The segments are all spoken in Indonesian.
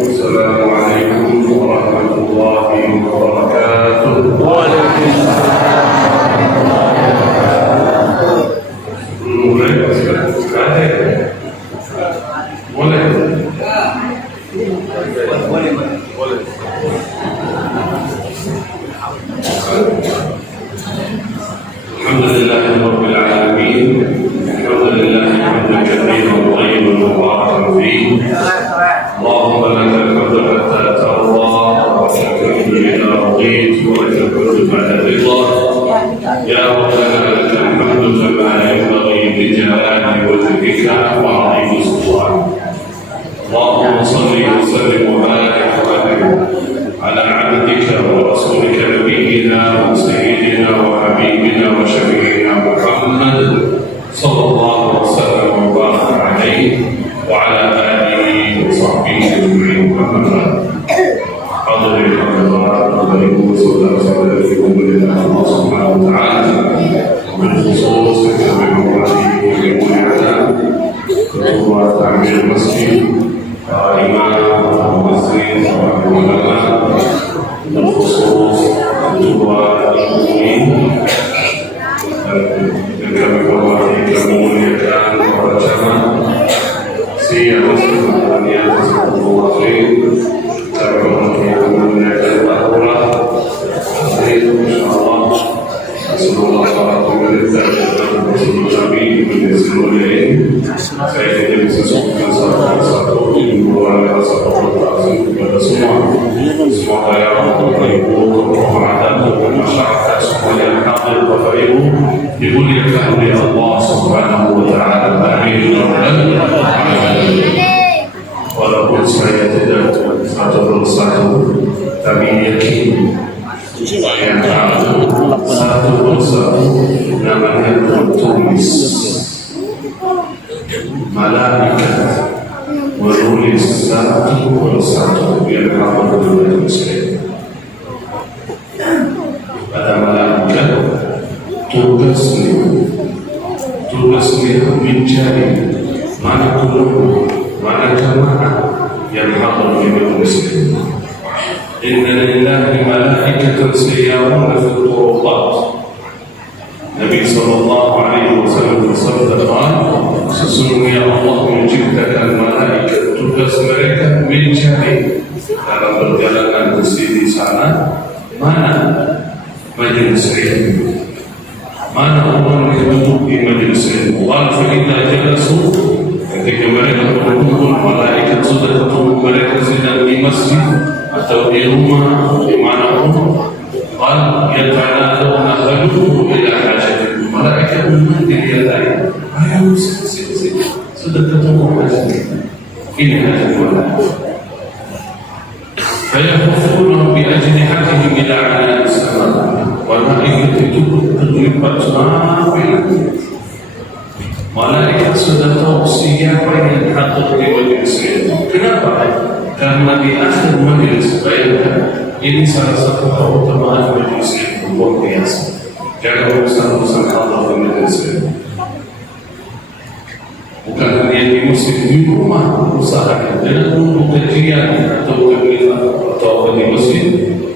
السلام عليكم ورحمة الله وبركاته. وعليكم الحمد لله رب العالمين. الحمد لله حمدا كثيرا طيبا مباركا فيه. اللهم لك الحمد حتى ترضى، ولك الحمد اذا رضيت، ولك الحمد بعد الرضا. يا ربنا لك الحمد كما ينبغي لجلال وجهك وعظيم سلطانك. اللهم صل وسلم وبارك على عبدك ورسولك نبينا وسيدنا وحبيبنا وشفيعنا محمد صلى الله وسلم وبارك عليه وعلى اله وصحبه اجمعين. اما بعد. حضرين الله سبحانه وتعالى، وبالخصوص بمولاته كتب تعمير المسجد إمام المسجد والعلماء، بالخصوص كتب المؤمنين kami hormati, kami muliakan para jamaah siapa sebenarnya sebuah kami hormati, kami muliakan takwa. Insyaallah semoga para pemerintah dan kami menjadi semuanya ini saya tidak bisa sebutkan satu dua satu kepada semua yang ibu kehormatan dan masyarakat semua yang hadir Bapak Ibu dimuliakan oleh Allah Subhanahu wa taala. Amin. Walaupun saya tidak satu persatu, tapi yakin saya tahu satu persatu namanya tertulis. Malaikat menulis satu persatu yang akan ditulis. Ada malaikat tugasnya mencari mana ulama, mana jamaah yang hadir di majelis ini. Inna lillahi malaikatan sayyaruna fil turuqat. Nabi sallallahu alaihi wasallam bersabda, sesungguhnya Allah menciptakan malaikat, tugas mereka mencari dalam perjalanan ke sini sana mana majelis ilmu, mana orang yang duduk di majelis ilmu. Walaupun jalasu, ketika mereka berkumpul, malaikat sudah ketemu mereka sedang di masjid atau di rumah, di mana pun. Qal yatanaduna haluhu ila hajatikum. Malaikat memanggil dia tadi, ayo sini, sudah ketemu hajat. Ini hajat malaikat. Fayakhufuna bi ajnihatihim ila a'la as-sama'. Malaikat itu terlibat sampai malaikat sudah tahu siapa yang hadir di majelis ini. Kenapa? Karena di akhir majelis, bayangkan, ini salah satu keutamaan majelis ini luar biasa. Jangan urusan hadir di majelis ini. Bukan hanya di masjid, di rumah usahakan. Jangan tunggu kajian atau kegiatan atau di masjid.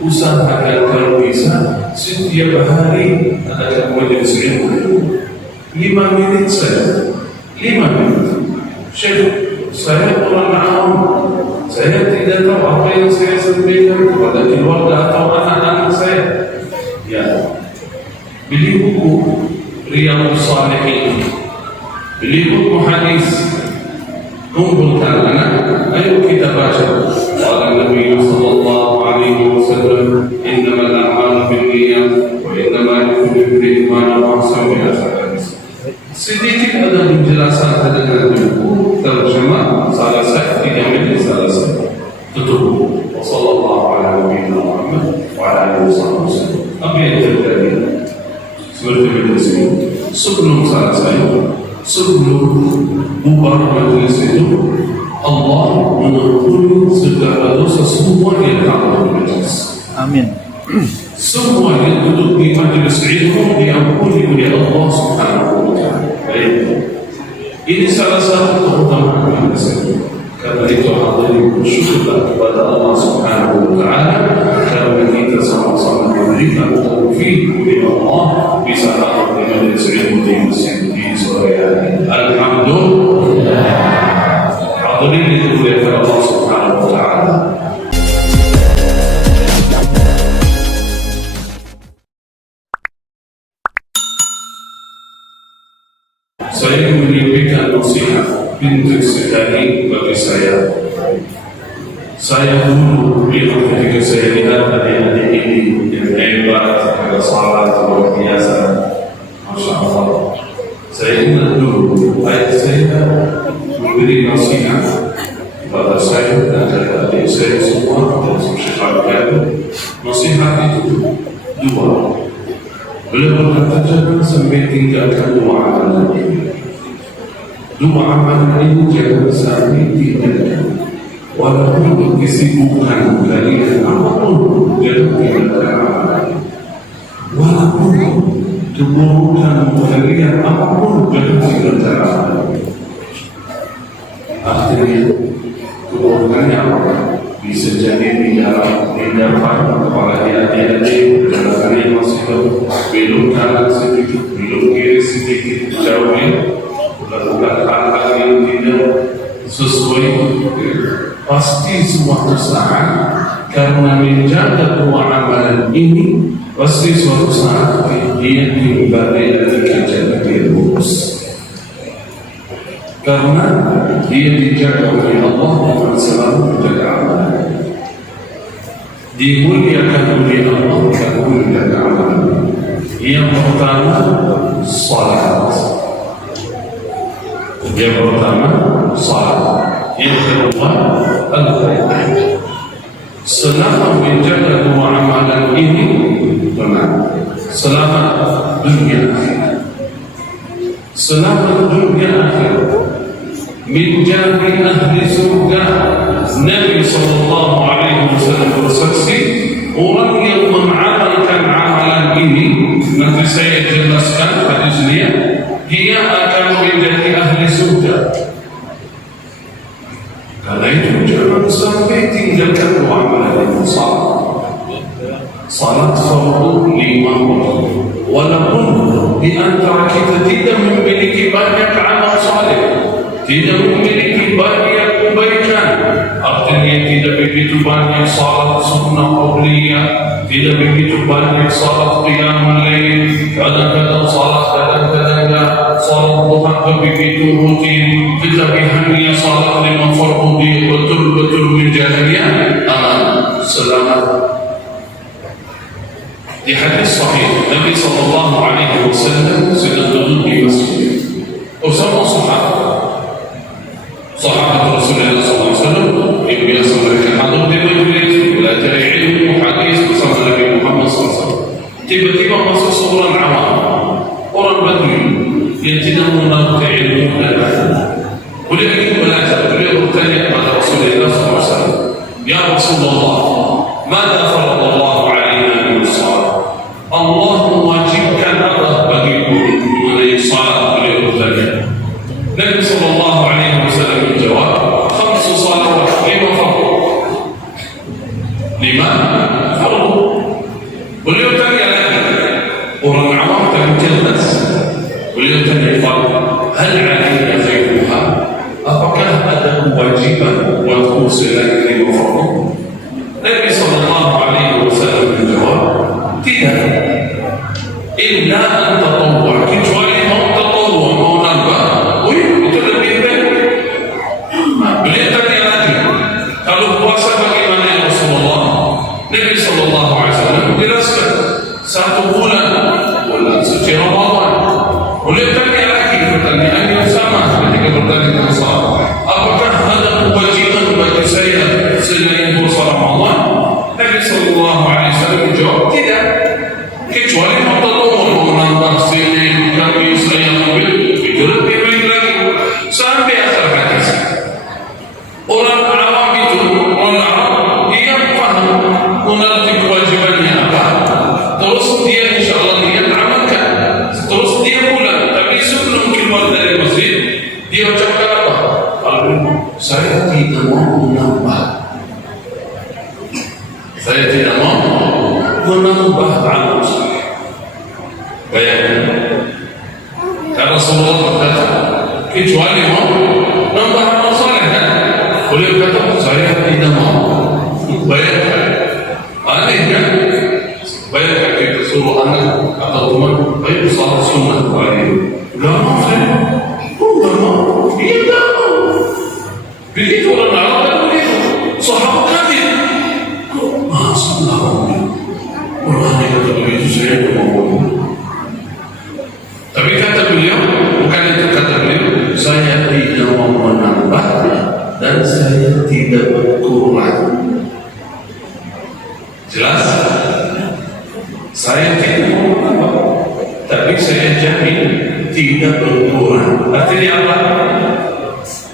Usahakan kalau bisa setiap hari ada majelis ilmu 5 menit saja. 5 menit. Syekh, saya orang awam, saya tidak tahu apa yang saya sampaikan kepada keluarga atau anak-anak saya. Ya, beli buku Riyadhus Shalihin, beli buku hadis, kumpulkan anak, ayo kita baca. Qala Nabi sallallahu alaihi wasallam, innamal a'malu binniyat wa innamal likulli imrin ma nawa. Sedikit ada penjelasan dengan buku terjemah selesai, 3 menit selesai. Tutup. Wassallallahu ala nabiyina Muhammad wa ala alihi wasallam. Apa yang terjadi? Seperti ini. Sebelum selesai, sebelum bubar majelis itu, Allah mengampuni segala dosa semua yang ada di majelis. Amin. Semua yang duduk di majelis ilmu diampuni oleh Allah Subhanahu wa taala. Ini salah satu keutamaan majelis ilmu. Karena itu hadirin bersyukurlah kepada Allah Subhanahu wa taala kerana kita sama-sama diberikan taufik oleh Allah bisa dapat majelis ilmu di masjid di sore hari. Alhamdulillah. Hadirin dimuliakan Allah Subhanahu wa taala. Saya menyampaikan nasihat untuk sekali bagi saya. Saya dulu ketika saya lihat adik-adik ini yang hebat, ada salat luar biasa, Masya Allah. Saya ingat dulu ayah saya memberi nasihat kepada saya dan adik-adik saya semua dan sosialkan. Nasihat itu dua. Beliau berkata jangan sampai tinggalkan dua amalan ini. Dua amalan ini jangan sampai tinggalkan. Walaupun kesibukan kalian apapun jangan tinggalkan amalan ini. Walaupun keburukan kalian apapun jangan tinggalkan amalan ini. Artinya keburukannya apa? Bisa jadi di dalam kepala adik-adik kalian masih belum kanan sedikit, belum kiri sedikit, jauhin melakukan hal-hal yang tidak sesuai. Pasti suatu saat karena menjaga dua amalan ini pasti suatu saat dia kembali dari kerja dia lurus karena dia dijaga oleh Allah dan selalu menjaga amalan. Dimuliakan oleh Allah dan menjaga amalan. Yang pertama salat. Yang pertama salat. Yang kedua al-Quran. Selama menjaga dua amalan ini benar. Selamat dunia akhirat. Selamat dunia akhirat. Menjadi ahli surga. Nabi sallallahu alaihi wasallam bersaksi, orang yang mengamalkan amalan ini, nanti saya jelaskan hadisnya, dia akan menjadi ahli surga. Karena itu jangan sampai tinggalkan dua amalan ini. Salat fardu 5 waktu. Walaupun di antara kita tidak memiliki banyak amal saleh, tidak memiliki banyak kebaikan, artinya tidak begitu banyak salat sunnah qabliyah, tidak begitu banyak salat qiyamul lail, kadang-kadang salat, kadang-kadang salat duha begitu rutin, tetapi hanya salat 5 fardu dia betul-betul menjadinya amal selamat. Di hadis sahih Nabi sallallahu alaihi wasallam sedang duduk di masjid bersama sahabat Rasulullah SAW yang biasa mereka hadir di majlis belajar ilmu hadis bersama Nabi Muhammad SAW. Tiba-tiba masuk seorang awam, orang Badui yang tidak mengerti ilmu dan ilmu. Beliau ingin belajar, beliau bertanya kepada Rasulullah SAW, Ya Rasulullah, mada faradallahu alaina min salat? Allah mewajibkan apa bagiku mengenai salat? Beliau bertanya. Nabi sallallahu alaihi wasallam menjawab, 5 salawat, 5 fardu. 5 fardu. Beliau tanya lagi, orang awam tak jelas. Beliau tanya, hal alaina ghairuha? Apakah ada kewajiban buatku selain 5 fardu? Nabi sallallahu alaihi wasallam menjawab, tidak. Illa an tatawwa, kecuali mau tatawwa, mau nambah. Itu lebih baik. Beliau tanya lagi, kalau puasa bagaimana ya Rasulullah? Nabi sallallahu alaihi wasallam menjelaskan 1 bulan suci Ramadan. Beliau tanya lagi pertanyaan yang sama ketika bertanya tentang salat. Apakah ada kewajiban bagi saya saya tidak mau menambah. Saya tidak mau menambah amal saleh. Bayangkan, karena Rasulullah berkata, kecuali mau nambah amal saleh kan? Beliau kata, saya tidak mau. Bayangkan, aneh kan? Bayangkan kita suruh anak atau teman, ayo salat sunnah kali. Gak mau saya, gak mau. Dia gak mau. Begitu orang Arab dan begitu. Sahabat kafir. Masalah orang yang kata begitu saya tidak mau. Tapi kata beliau, bukan itu kata beliau, saya tidak mau menambah dan saya tidak berkurang. Jelas? Saya tidak mau menambah, tapi saya jamin tidak berkurang. Artinya apa?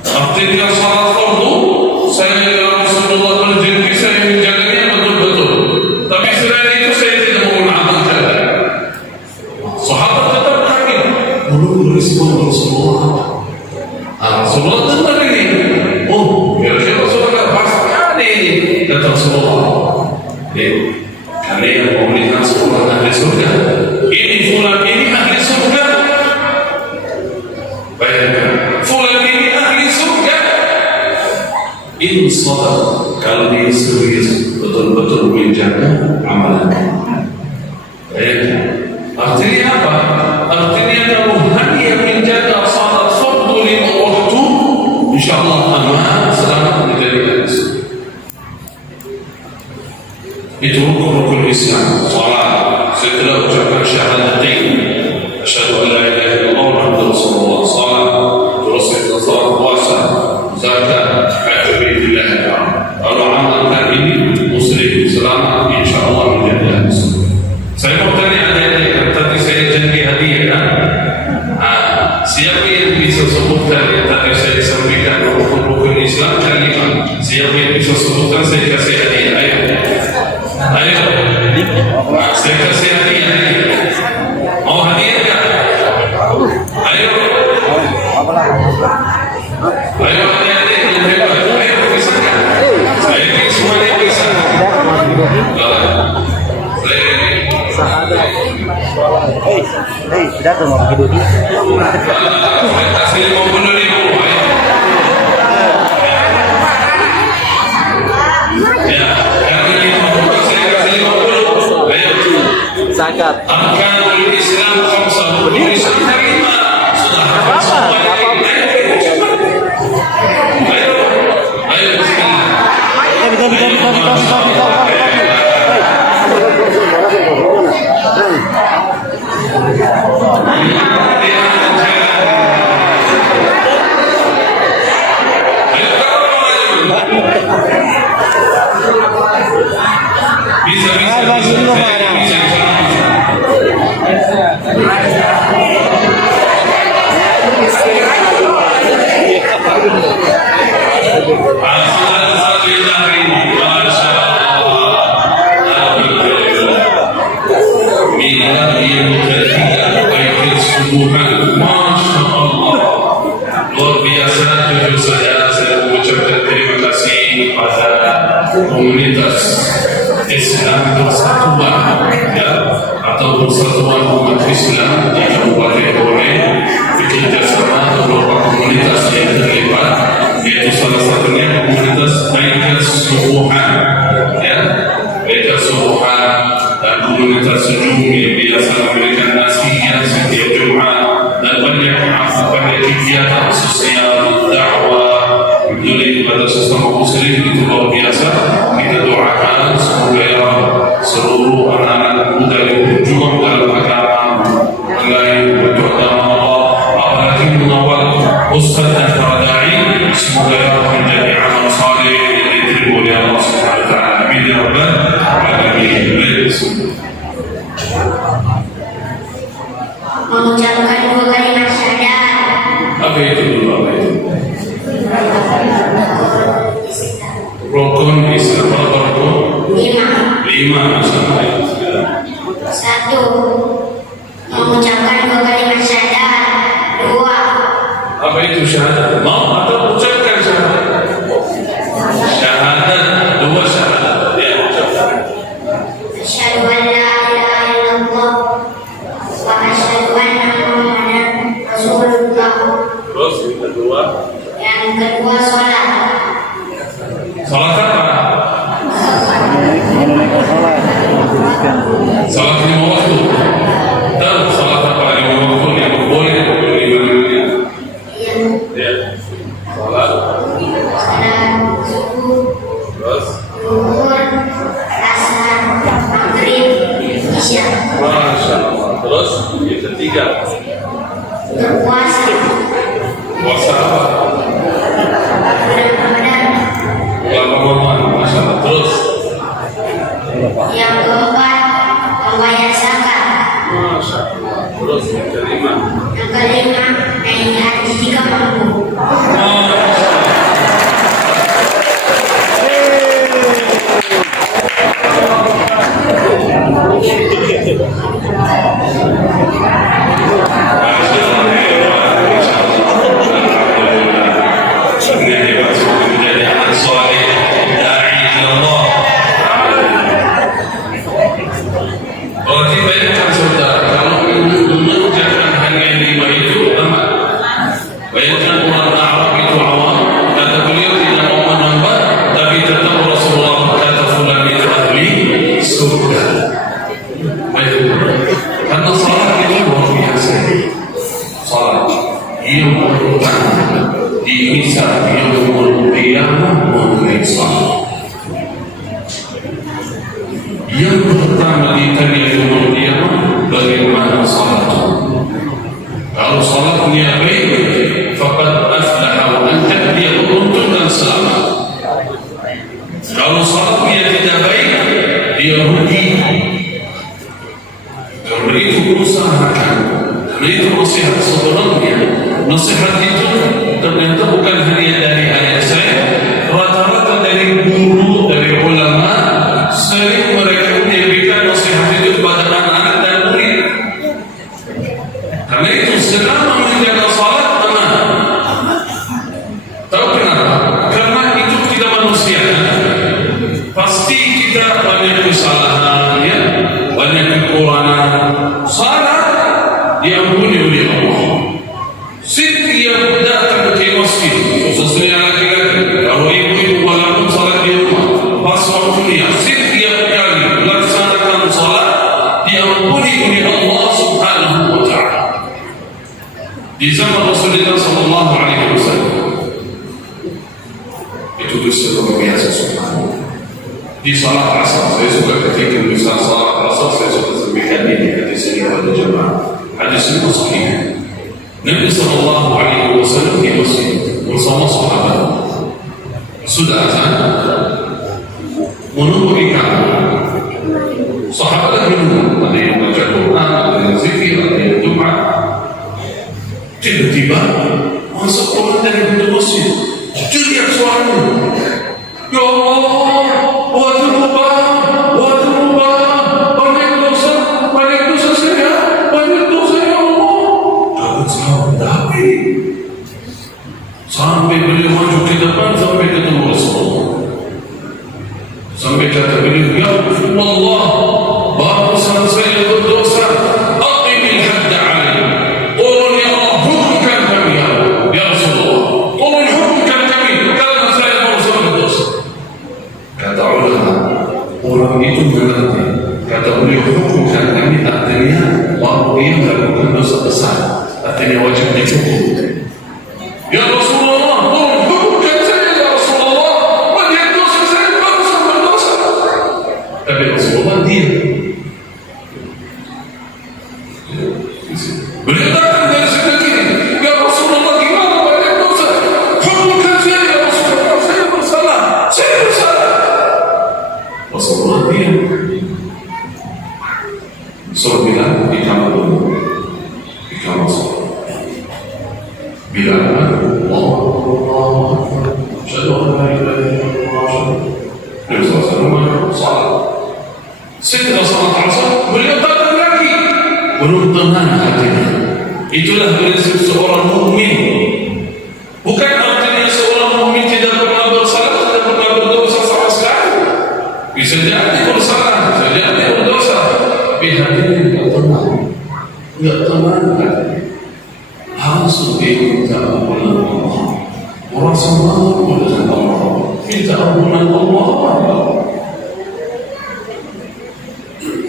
Artinya salat fardu saya Rasulullah berjanji saya menjaganya betul-betul. Tapi selain itu saya tidak mau menambah. Sahabat tetap kaget. Belum respon Rasulullah. Rasulullah dengar ini. Oh, kira-kira Rasulullah pasti ini kata Rasulullah. Kalian mau melihat seorang ahli surga. Ini fulan ini ahli surga. Bayangkan, fulan ini ahli surga. Ini salat kalau dia serius betul-betul menjaga amalannya. Bayangkan, artinya apa? Artinya kalau hanya menjaga salat fardu 5 waktu, insyaallah aman selamat menjadi ahli surga. Itu rukun Islam, salat. Setelah ucapkan syahadatain, asyhadu an la ilaha illallah wa anna rasulullah, salat, terus kita salat puasa, zakat, haji billah. Kalau amalkan ini muslim selamat insyaallah menjadi ahli surga. Saya mau tanya adik-adik, tadi saya janji hadiah kan? Siapa yang bisa sebutkan yang tadi saya sampaikan rukun Islam kalimat? Siapa yang bisa sebutkan saya kasih hadiah? Ayo. Ayo, saya kasih hadiah. Mau hadiah tak? Ayo. Ayo hadiah-hadiah yang hebat. Ayo kisahkan. Saya ingin semuanya kisah. Hei, tidak tuh mau begitu. Saya kasih 50.000. Ya, yang ini saya kasih 50. Ayo. Zakat. Arkanul Islam khamsah. Berdiri sudah 5. Sudah hafal semuanya. Ayo. Ayo bismillah. Komunitas Islam Persatuan atau Persatuan Umat Islam di Kabupaten Bone bekerja sama beberapa komunitas yang terlibat, yaitu salah satunya komunitas Baitul Subuhan, Baitul Subuhan dan komunitas Sujud yang biasa memberikan nasihat setiap Jumat dan banyak kegiatan sosial dakwah peduli kepada sesama muslim itu luar biasa. Kita doakan semoga seluruh anak-anak muda yang berjuang dalam agama mengenai berdoa Allah, apalagi mengawal ustaz dan para dai, semoga menjadi amal saleh yang diterima oleh Allah Subhanahu wa taala. Amin ya rabbal alamin. Mengucapkan 2 kalimat syahadat. Apa itu dulu? Apa itu? Rukun Islam berapa rukun? 5. 1. Mengucapkan 2 kalimat syahadat. 2. Apa itu syahadat? Mau atau ucapkan syahadat? Yang kedua sholat. Salat apa? Salat lima waktu. Dan salat apa lima waktu yang boleh lima. Ya. Salat. Salat subuh, Terus. zuhur, asar, maghrib, isya. Masya Allah. Terus yang ketiga. Berpuasa. Puasa apa? Bulan Ramadan. Bulan Ramadan. Masya Allah. Terus. Yang keempat membayar zakat. Masya Allah. Terus yang kelima. Yang kelima naik haji jika mampu. Berarti bayangkan saudara, kalau mengerjakan hanya lima itu aman. Bayangkan orang Arab itu awam, kata beliau tidak mau menambah, tapi tetap Rasulullah kata fulan itu ahli surga. Bayangkan, karena salat itu luar biasa. Salat, ia merupakan dihisab yaumul qiyamah mengenai salat. Yang pertama ditanya yaumul qiyamah bagaimana salat. Kalau salatnya baik, faqad aflaha wa anta, dia beruntung dan selamat. Kalau salatnya tidak baik, dia rugi. Karena itu usahakan. Karena itu nasihat sebenarnya. Nasihat itu ternyata bukan hanya dari ayah saya, rata-rata dari guru, dari ulama, sering mereka memberikan nasihat itu kepada anak-anak dan murid. Karena itu selama menjaga salat aman. Tahu kenapa? Karena itu tidak manusia. Pasti kita banyak kesalahan, ya, banyak kekurangan. Salat diampuni oleh Allah. Setiap datang ke masjid, khususnya laki-laki, kalau ibu-ibu walaupun salat di rumah, pas waktunya, setiap kali melaksanakan salat diampuni oleh Allah Subhanahu wa Ta'ala. Di zaman Rasulullah Sallallahu Alaihi Wasallam itu kisah luar biasa subhanallah. Di salat asar, saya suka ketika misal salat asar, saya suka sampaikan ini hadis ini pada jemaah. Hadis ini sahih. Nabi Sallallahu Alaihi Wasallam di masjid bersama sahabat. Sudah azan, menunggu iqamah. Sahabat menunggu, ada yang baca Quran, ada yang zikir, ada yang doa. Tiba-tiba masuk orang dari pintu masjid, teriak suaranya, ya Allah, banyak dosa saya, banyak dosa ya Allah. Dapat sahabat tapi sampai beliau maju ke depan, sampai ketemu Rasulullah, sampai kata beliau, ya Allah, barusan saya berdosa, aqimil hadda alaih. Tolong ya Allah, hukumkan kami ya Rasulullah, tolong hukumkan kami karena saya barusan berdosa. Kata ulama, orang itu mengerti. Kata beliau, hukumkan kami artinya baru dia melakukan dosa besar, artinya wajib dicukup. Ya Rasulullah, tolong hukumkan saya ya Rasulullah, banyak dosa saya barusan berdosa. Tapi Rasulullah diam. Beliau datang dari sebelah kiri, ya Rasulullah, gimana banyak dosa? Hukumkan saya ya Rasulullah, saya bersalah. Rasulullah diam. Rasul bilang di kamar dulu, di kamar sholat. Bilang Allah, syahadu an la ilaha illallah. Nabi SAW salat. Setelah salat asar, beliau datang lagi. Belum tenang hatinya. Itulah prinsip seorang mukmin. Bukan artinya seorang mukmin tidak pernah bersalah, tidak pernah berdosa sama sekali. Bisa jadi bersalah, bisa jadi berdosa, tapi hatinya tidak tenang, tidak tenang hatinya. Langsung dia minta ampunan Allah. Orang semua dengan Allah. Minta ampunan Allah.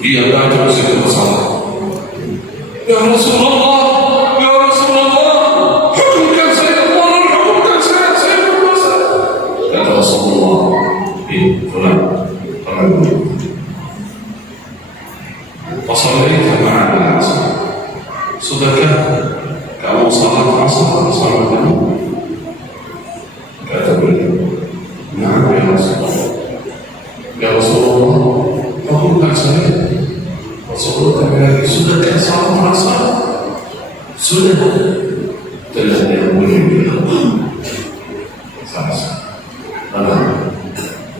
Dia baca segala masalah. Ya Rasulullah, ya Rasulullah, hukumkan saya, Allah hukumkan saya berdosa. Kata Rasulullah, fulan, Fasallaita ma'ana asar. Sudahkah kamu salat asar bersama kami? Kata beliau, na'am ya Rasulullah. Ya Rasulullah, hukumkan saya. Rasulullah kata, sudahkah salat asar? Sudah. Telah diampuni oleh Allah. Sama-sama.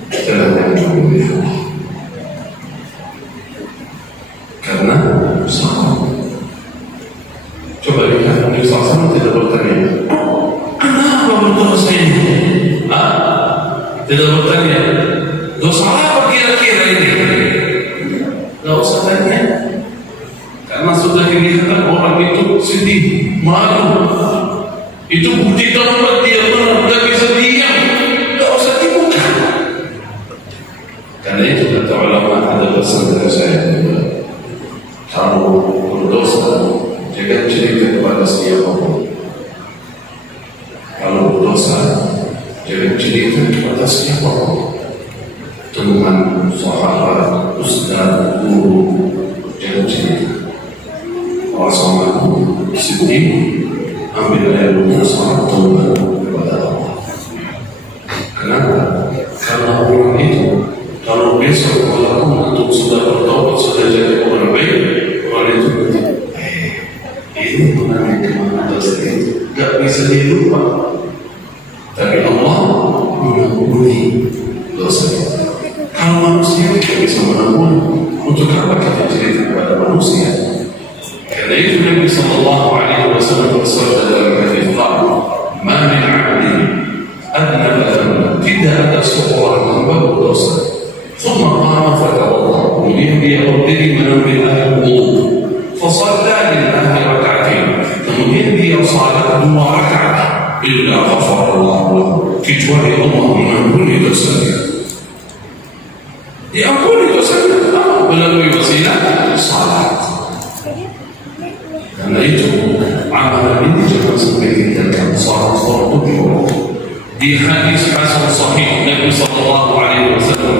Telah diampuni oleh Allah. Karena salah. Coba lihat, Nabi SAW tidak bertanya, kenapa berdosa ini? Tidak bertanya, dosa apa kira-kira ini? Tidak usah tanya. Karena sudah kelihatan orang itu sedih, malu. Itu bukti taubat dia benar, tidak bisa diam. Tidak usah dibuka. Karena itu kata ulama, ada pesan dari saya. Kalau berdosa, jangan cerita kepada siapapun. Kalau berdosa, jangan cerita kepada siapapun. Teman, sahabat, ustaz, guru, jangan cerita. Rasulullah sedih, ambil air salat taubat kepada Allah. Kenapa? Karena orang itu, kalau besok walaupun antum sudah bertaubat, sudah jadi orang baik, orang itu ini mengenai kemana dosa itu gak bisa dilupa. Tapi Allah mengampuni dosa itu. Kalau manusia tidak bisa mengampuni, untuk apa kita cerita kepada manusia? Karena itu Nabi sallallahu alaihi wasallam bersabda dalam hadis qala, "Ma min 'abdin adnaba dhanban." Tidak ada seorang hamba berdosa. ثم قام فتوضا kemudian dia berdiri mengambil air wudu فصلى لله ركعتين kemudian dia salat 2 rakaat illa ghafara Allah lahu kecuali Allah mengampuni dosanya. Diampuni dosanya melalui wasilah salat. Karena itu amalan ini jangan sampai tinggalkan salat fardu di waktu. Di hadis hasan sahih Nabi sallallahu alaihi wasallam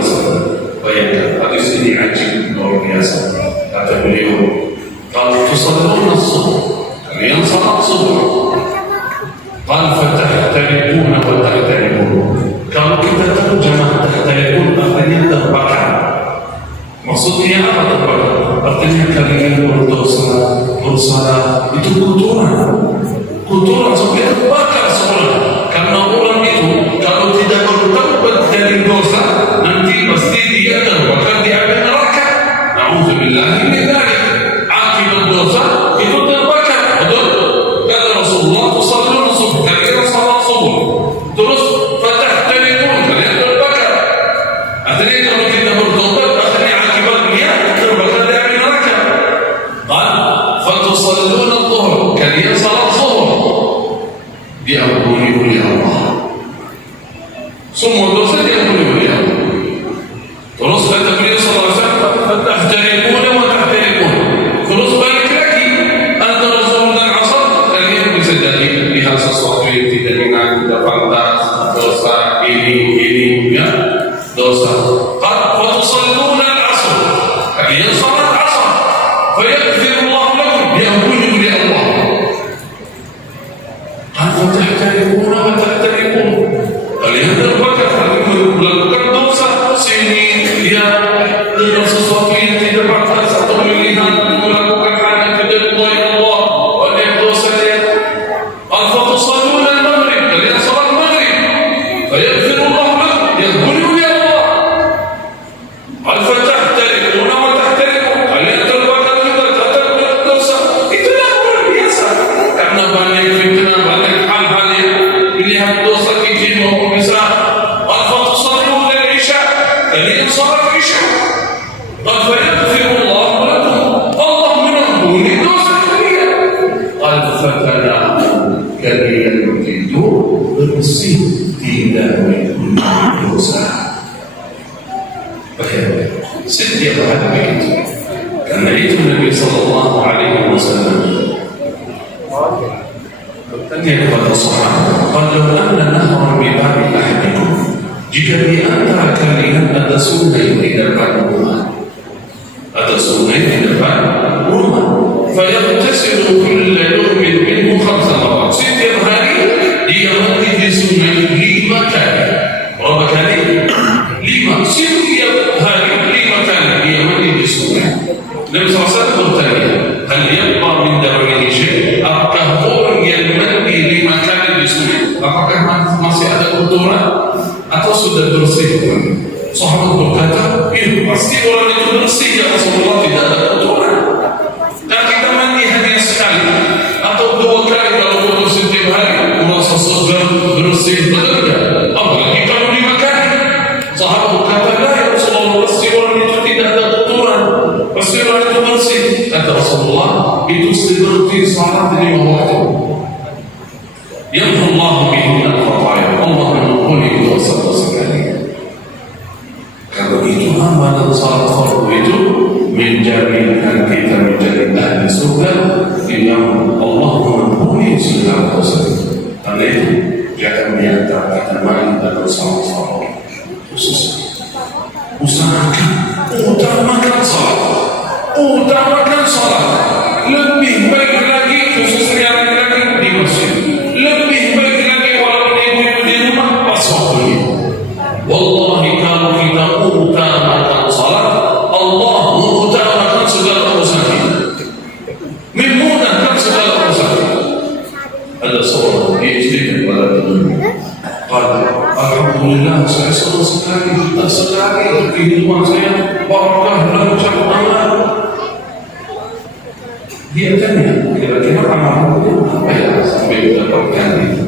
bayangkan hadis ini ajib luar biasa. Kata beliau, kalau tusalluna as-subh, kalian salat subuh, qal fatahtarikuna wa tahtarikun. Kalau kita terjemah tahtarikun artinya terbakar. Maksudnya apa terbakar? Artinya kalian berdosa, bersalah, itu kotoran sampai terbakar semua. Karena orang itu kalau tidak bertaubat dari dosa, nanti pasti dia terbakar di api neraka. Na'udzubillah min dzalik. Akibat dosa itu terbakar. Betul? Kata Rasulullah sallallahu alaihi wasallam, kalian salat subuh, terus fatahtarikun, kalian terbakar. Artinya kalau kita bertaubat, akhirnya akibatnya terbakar di api neraka. Qal fatusalluna adh-dhuhr, kalian salat zuhur, diampuni oleh Allah. Semua dosa diampuni oleh Allah. Terus kata beliau sallallahu alaihi wasallam, tahtarikuna wa tahtarikun. Terus balik lagi antara zuhur dan asar, kalian bisa jadi lihat sesuatu yang tidak ingat, tidak pantas, dosa ini ya, dosa. Qad fatusalluna al-asr, kalian salat asar, fayaghfirullahu lakum, diampuni oleh Allah. Qad fatahtarikuna wa tahtarikun, kalian terbakar, kalian melakukan dosa sini dia dengan sesuatu yang tidak pantas atau melihat melakukan hal yang tidak diridhai Allah, oleh dosa dia. Qad fatusalluna al-maghrib, kalian salat maghrib, fayaghfirullahu lakum, diampuni oleh Allah. Qad fatahtarikuna wa tahtarikun, kalian terbakar juga terhadap dosa. Itulah orang biasa. Karena banyak fitnah, banyak hal-hal yang melihat dosa kecil maupun besar. Qad fatusalluna al-isya, kalian salat isya. Qad fayaghfirullahu lakum, Allah mengampuni dosa kalian. Qad fatana, kalian begitu bersih illa min kulli dosa. Bagaimana? Setiap hari begitu. Karena itu Nabi sallallahu alaihi wasallam bertanya kepada sahabat, "Qalu anna nahra bi babi ahadikum." Jika di antara kalian ada sungai di depan rumah, ada sungai di depan rumah, fayaghtasilu kulla yawmin minhu 5 marat. Setiap hari dia mandi di sungai 5 kali. Berapa kali? 5. Setiap hari 5 kali dia mandi di sungai. Nabi SAW bertanya, hal yabqa min dawamihi syai'? Apakah orang yang mandi 5 kali di sungai, apakah masih ada kotoran atau sudah bersih? Sahabat berkata, pasti orang itu bersih ya Rasulullah, tidak ada kotoran. Dan kita mandi hanya sekali atau 2 kali kalau kotor setiap hari, merasa segar, bersih, betul tidak? Apalagi kalau 5 kali. Sahabat berkata, ya Rasulullah, pasti orang itu tidak ada kotoran, pasti orang itu bersih. Kata Rasulullah, itu seperti salat 5 waktu. Yamhu Allah bihi al-khataya, Allah mengampuni dosa-dosa sekalian. Kalau itu amalan salat fardu itu menjaminkan kita menjadi ahli surga, yang Allah mengampuni segala dosa itu. Karena itu jangan diantara kita main dalam salat fardu. Khusus usahakan utamakan salat, utamakan salat. Lebih baik lagi khususnya laki-laki di masjid. Lebih baik lagi walaupun ibu-ibu di rumah pas waktunya. Wallahi kalau kita utamakan salat, Allah mengutamakan segala urusan kita, memudahkan segala urusan kita. Ada seorang PhD kepada temannya, alhamdulillah saya senang sekali kehidupan saya barakah lancar aman. Dia tanya, kira-kira amalnya apa ya sampai mendapatkan itu?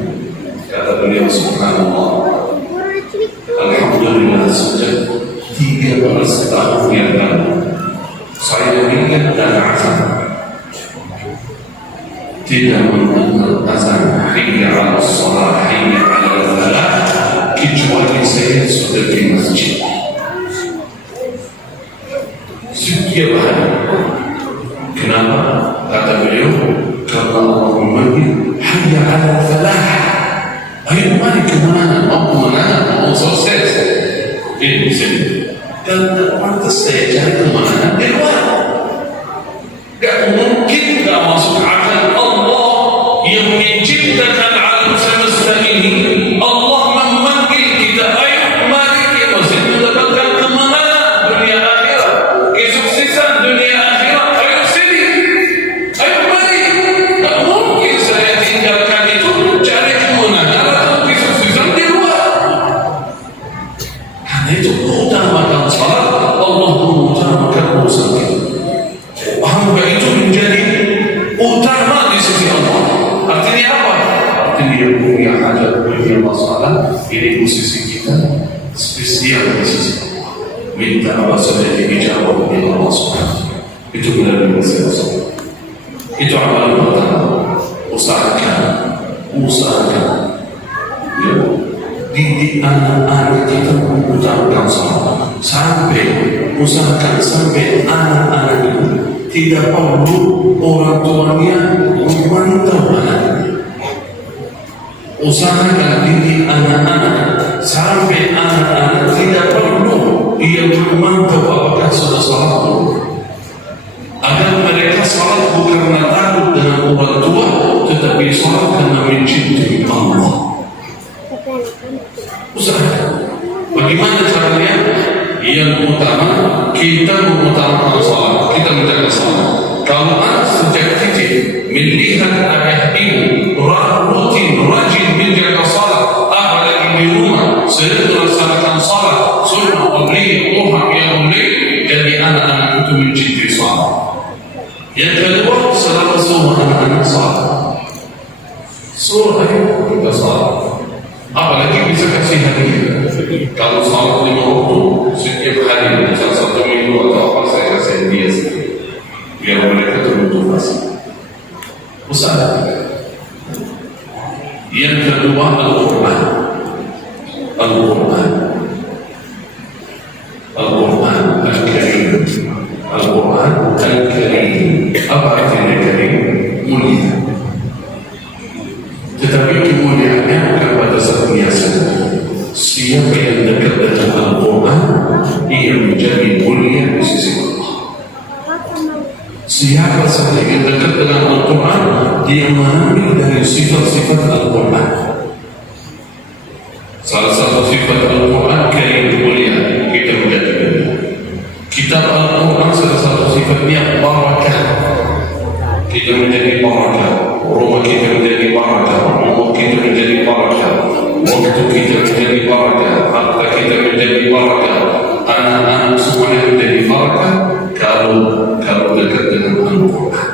Kata beliau, subhanallah, alhamdulillah sejak 13 tahun yang lalu saya ingat dan azam tidak mendengar azan hingga ala salat hingga ala falah kecuali saya sudah di masjid setiap hari. Kenapa? Kata beliau, karena Allah memanggil hayya ala falah. Ayo mari kemana? Mau kemana? Mau sukses? Ini sini. Dan pantas saya cari kemana? Di luar. Gak mungkin gak masuk akal Allah yang menciptakan alam semesta ini. Allah memanggil kita, ayo mari ke masjid mendapatkan kemenangan dunia akhirat, kesuksesan dunia akhirat. Ayo sini, ayo mari. Gak mungkin saya tinggalkan itu cari kemenangan atau kesuksesan di luar. Karena itu utamakan salat, Allah mengutamakan urusan kita. Hamba itu menjadi utama di sisi Allah. Artinya apa? Artinya dia punya hajat, punya masalah. Ini posisi kita spesial di sisi Allah. Minta apa saja dijawab oleh Allah SWT. Itu benar benar saya. Itu amalan pertama. Usahakan ya, didik anak-anak kita mengutamakan salat. Usahakan sampai anak-anak itu tidak perlu orang tuanya memantau anaknya. Usahakan didik anak-anak sampai anak-anak tidak perlu ia memantau apakah sudah salat belum. Agar mereka salat bukan karena takut dengan orang tua, tetapi salat karena mencintai Allah. Usahakan. Bagaimana caranya? Yang utama kita mengutamakan salat, kita menjaga salat. Kalau anak sejak kecil melihat ayah ibu rutin rajin menjaga salat, apalagi di rumah sering melaksanakan salat sunnah qabliyah duha qiyamul lail, jadi anak-anak itu mencintai salat. Yang kedua, selalu suruh anak-anak salat. Suruh ayo kita salat. Apalagi bisa kasih hadiah. Kalau salat 5 waktu setiap hari, salah 1 minggu atau apa, saya kasih hadiah sedikit biar mereka termotivasi. Usaha. Yang kedua, Al-Quran. Al-Quran. Al-Quran Al-Karim. Al-Quran Al-Karim. Apa artinya Karim? Mulia. Tetapi kemuliaannya bukan pada satu biasa. Siapa yang dekat dengan Al-Quran, ia menjadi mulia di sisi Allah. Siapa saja yang dekat dengan Al-Quran, dia mengambil dari sifat-sifat Al-Quran. Salah satu sifat Al-Quran Karim, mulia, kita menjadi mulia. Kitab Al-Quran salah satu sifatnya barakah. Kita menjadi barakah. Rumah kita menjadi barakah. Rumah kita menjadi barakah. Waktu kita menjadi barakah. Harta kita menjadi barakah. Anak-anak semuanya menjadi barakah kalau dekat dengan Al-Quran.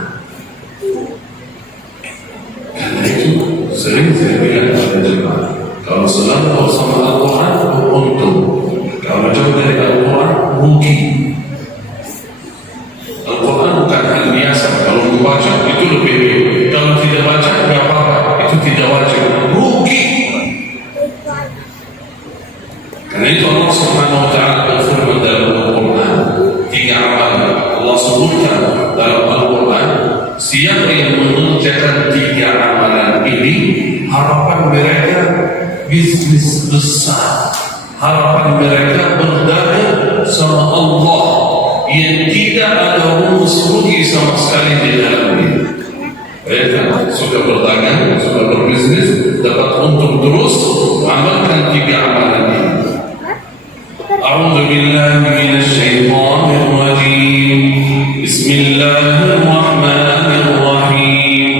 Karena itu sering saya bilang pada jemaah, kalau selalu bersama Al-Quran untung, kalau jauh dari Al-Quran rugi. Al-Quran bukan hal biasa. Kalau membaca itu lebih baik, kalau tidak baca tidak apa-apa, itu tidak wajib, rugi. Karena itu Allah Subhanahu wa Ta'ala berfirman dalam Al-Quran, 3 amalan Allah sebutkan dalam Al-Quran. Siapa yang mengerjakan 3 amalan ini, harapan mereka bisnis besar, harapan mereka berdaya sama Allah yang tidak ada rumus rugi sama sekali di dalamnya. Mereka sudah berdagang, sudah berbisnis, dapat untung terus, amalkan 3 amalan ini. A'udzu billahi minasy syaithanir rajim. Bismillahirrahmanirrahim.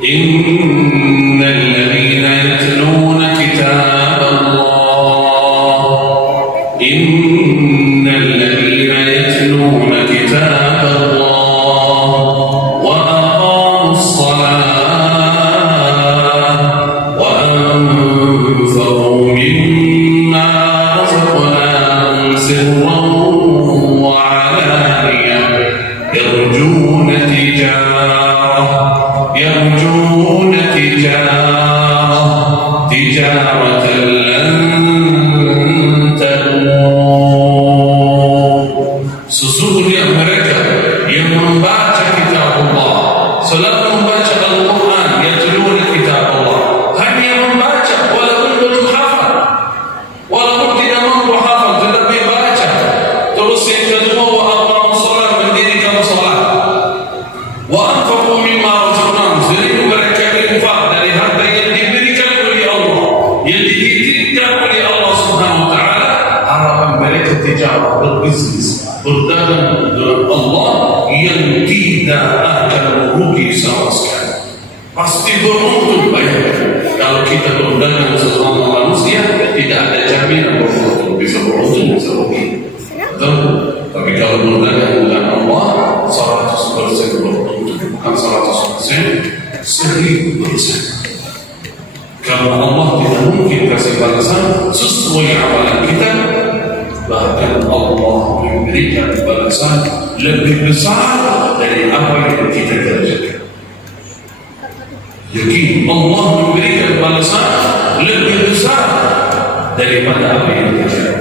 Innal ladzina yatluna kitaballah, innal ladzina yatluna kitaballah wa aqamus salat wa anfaqu mimma razaqnahum sirran wa 'alaniyah yarjuna tijaratan lan tabur. Sesungguhnya mereka yang membaca kitab Allah, selalu membaca Al-Quran, yatluna kitab Allah, hanya membaca walaupun belum hafal, walaupun tidak mampu hafal, tetapi baca. Terus yang kedua, wa aqamus salat, mendirikan salat, wa anfaqu mimma razaqnahum, sering mereka infak dari harta yang diberikan oleh Allah, yang dititipkan oleh Allah Subhanahu wa Ta'ala. Harapan mereka tijarah, berbisnis, berdagang dengan Allah yang tidak akan rugi sama sekali, pasti beruntung. Bayangkan kalau kita berdagang sesama manusia, tidak ada jaminan beruntung, bisa beruntung, bisa rugi. Betul? Tapi kalau berdagang dengan Allah 100% beruntung, bukan 100%, 1000%. Karena Allah tidak mungkin kasih balasan sesuai amalan kita, bahkan Allah memberikan balasan lebih besar dari apa yang kita kerjakan. Yakin Allah memberikan balasan lebih besar daripada apa yang kita kerjakan.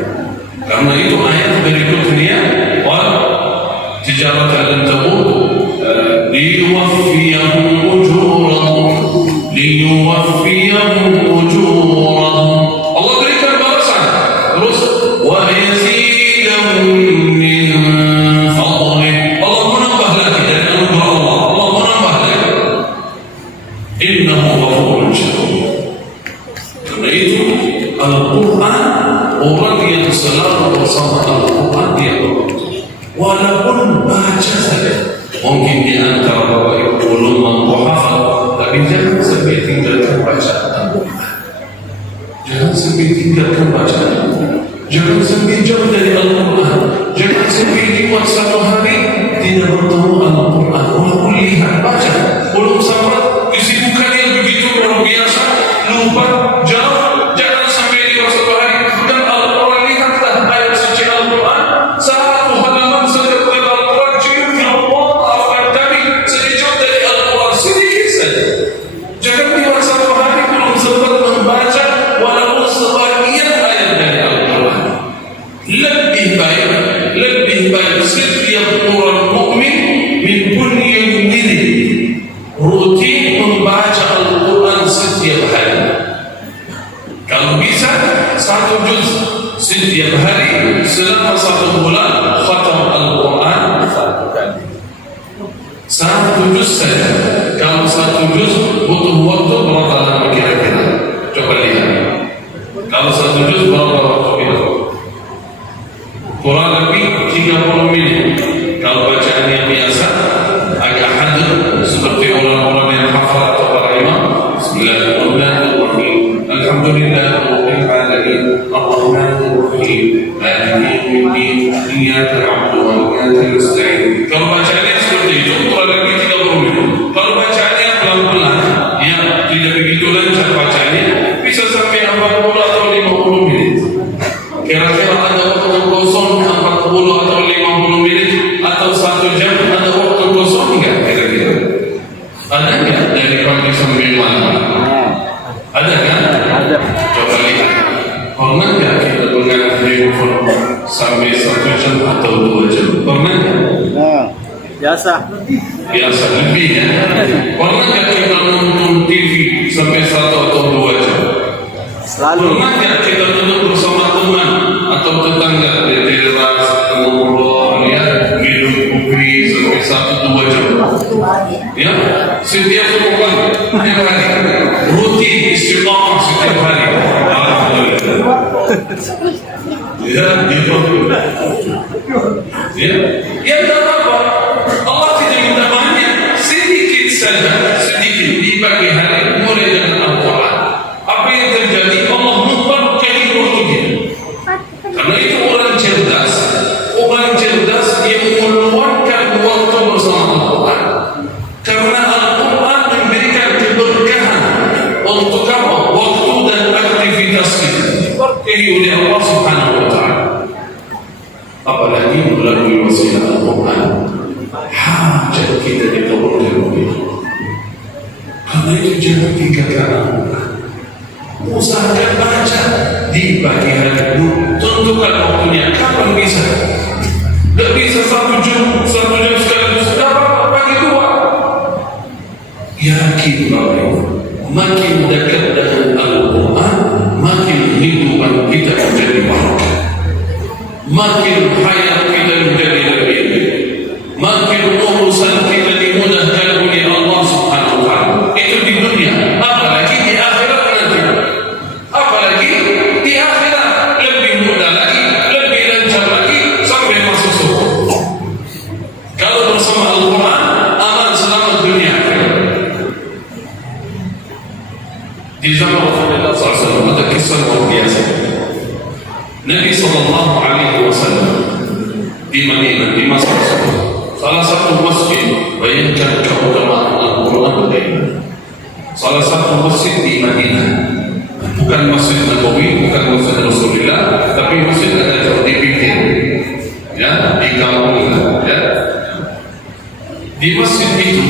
Karena itu ayat berikutnya, wa tijaratan lan tabur liyuwaffiyahum ujurahum. Allah berikan balasan, terus wa yazidahum min fadlih. Allah menambah lagi dari anugerah Allah. Allah menambah lagi. Innahu ghafurun syakur. Karena itu Al-Quran, orang yang selalu bersama Al-Quran dia beruntung. Walaupun baca saja. Mungkin di antara bapak ibu belum mampu hafal, tapi jangan sampai tinggalkan bacaan Al-Quran. Jangan sampai tinggalkan bacaan Al-Quran. Jangan sampai jauh dari Al-Quran. Jangan sampai dibuat satu hari tidak bertemu Al-Quran. Walaupun lihat, baca, belum sempat kesibukan yang begitu luar biasa, lupa, jauh. Jangan sampai dibuat satu hari dan Al-Quran, lihatlah ayat suci Al-Quran, satu halaman saja dari Al-Quran, cium ya Allah, maafkan kami sedikit dari Al-Quran, sedikit saja. Jangan dibuat satu hari belum sempat membaca walaupun sebagian ayat satu juz setiap hari selama 1 bulan, khatam Al-Quran satu juz saja. Kalau 1 juz butuh waktu berapa lama kira-kira? Coba lihat. Kalau 1 juz berapa waktu kira? Kurang lebih 30 menit. Kalau bacaan yang biasa agak hadir seperti orang-orang yang hafal atau para imam. Bismillahirrahmanirrahim. Alhamdulillahirabbil alamin. Arrahmanir rahim. Maliki yaumiddin. Iyyaka na'budu wa iyyaka nasta'in. Kalau bacaannya seperti itu kurang lebih 30 menit. Kalau bacaannya pelan-pelan, yang tidak begitu lancar bacaannya, bisa sampai 40 atau 50 menit. Kira-kira ada waktu kosong 40 atau 50 menit atau 1 jam, ada waktu kosong enggak kira-kira? Ada enggak dari pagi sampai malam? Ada kan? Ada. Coba lihat. Pernah enggak kita dengar handphone sampai 1 jam atau 2 jam? Pernah enggak? Nah, biasa. Biasa lebih ya. Pernah enggak kita nonton TV sampai 1 atau 2 jam? Selalu. Pernah enggak kita duduk bersama teman atau tetangga di teras ngobrol ya, minum kopi sampai 1-2 jam? Ya, setiap bulan, setiap hari, rutin istiqamah setiap hari. Alhamdulillah. Ya, itu. Ya, tak apa. Allah tidak minta banyak, sedikit saja, sedikit di pagi hari mulai dengan Al-Quran. Apa yang terjadi? Allah memperkaya waktunya. Karena itu orang cerdas yang meluangkan waktu bersama Al-Quran. Karena Al-Quran memberikan keberkahan untuk apa? Waktu dan aktivitas kita diberkahi oleh Allah Subhanahu wa Ta'ala. Apalagi melalui wasilah Al-Quran, hajat kita dikabulkan oleh Allah. Karena itu jangan tinggalkan Al-Quran. Usahakan baca di pagi hari dulu. Tentukan waktunya kapan bisa. Tak bisa 1 jam sekaligus. Dapat pagi 2. Yakin bahwa makin dekat dengan Al-Quran, makin kehidupan kita menjadi barakah, makin hayat kita menjadi lebih baik, makin urusan kita dimudahkan oleh Allah Subhanahu wa Ta'ala. Itu di dunia, apalagi di akhirat nanti. Apalagi di akhirat lebih mudah lagi, lebih lancar lagi sampai masuk surga. Kalau bersama Al-Quran, aman selamat dunia. Di zaman Rasulullah SAW ada kisah luar biasa. Nabi SAW di Madinah, di masa tersebut, salah satu masjid, bayangkan keutamaan Al-Quran bagaimana. Salah satu masjid di Madinah, bukan masjid Nabawi, bukan masjid Rasulullah, tapi masjid ada di pinggir, ya, di kampung, ya. Di masjid itu,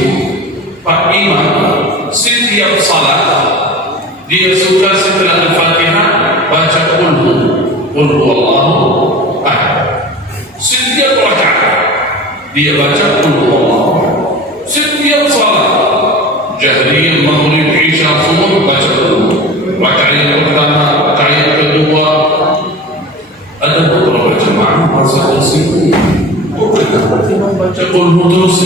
Pak Imam setiap salat dia suka setelah Al-Fatihah baca Qul huwallahu ahad. Setiap rakaat dia baca Qul huwallahu ahad. Setiap salat Jahriyah, Maghrib, Isya semua baca Qul. Rakaat yang pertama, rakaat yang kedua. Ada beberapa jemaah masa tersebut bukan baca Qul terus.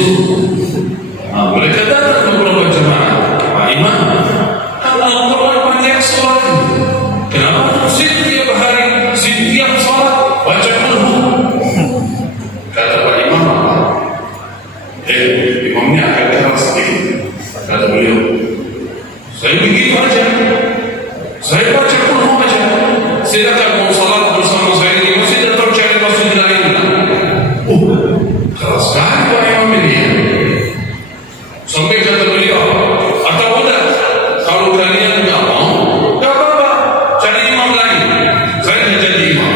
Mereka datang beberapa jemaah, Pak Imam, Al-Quran banyak surat. Kenapa setiap hari, setiap salat baca Qul? Kata Pak Imam, imamnya agak keras sedikit. Kata beliau, saya begitu aja. Saya baca Qul aja. Silakan mau salat bersama saya di masjid atau cari masjid lain. Keras sekali Pak Imam ini. Sampai kata beliau, atau udah, kalau kalian tidak mau, tak apa-apa, cari imam lain. Saya tidak jadi imam.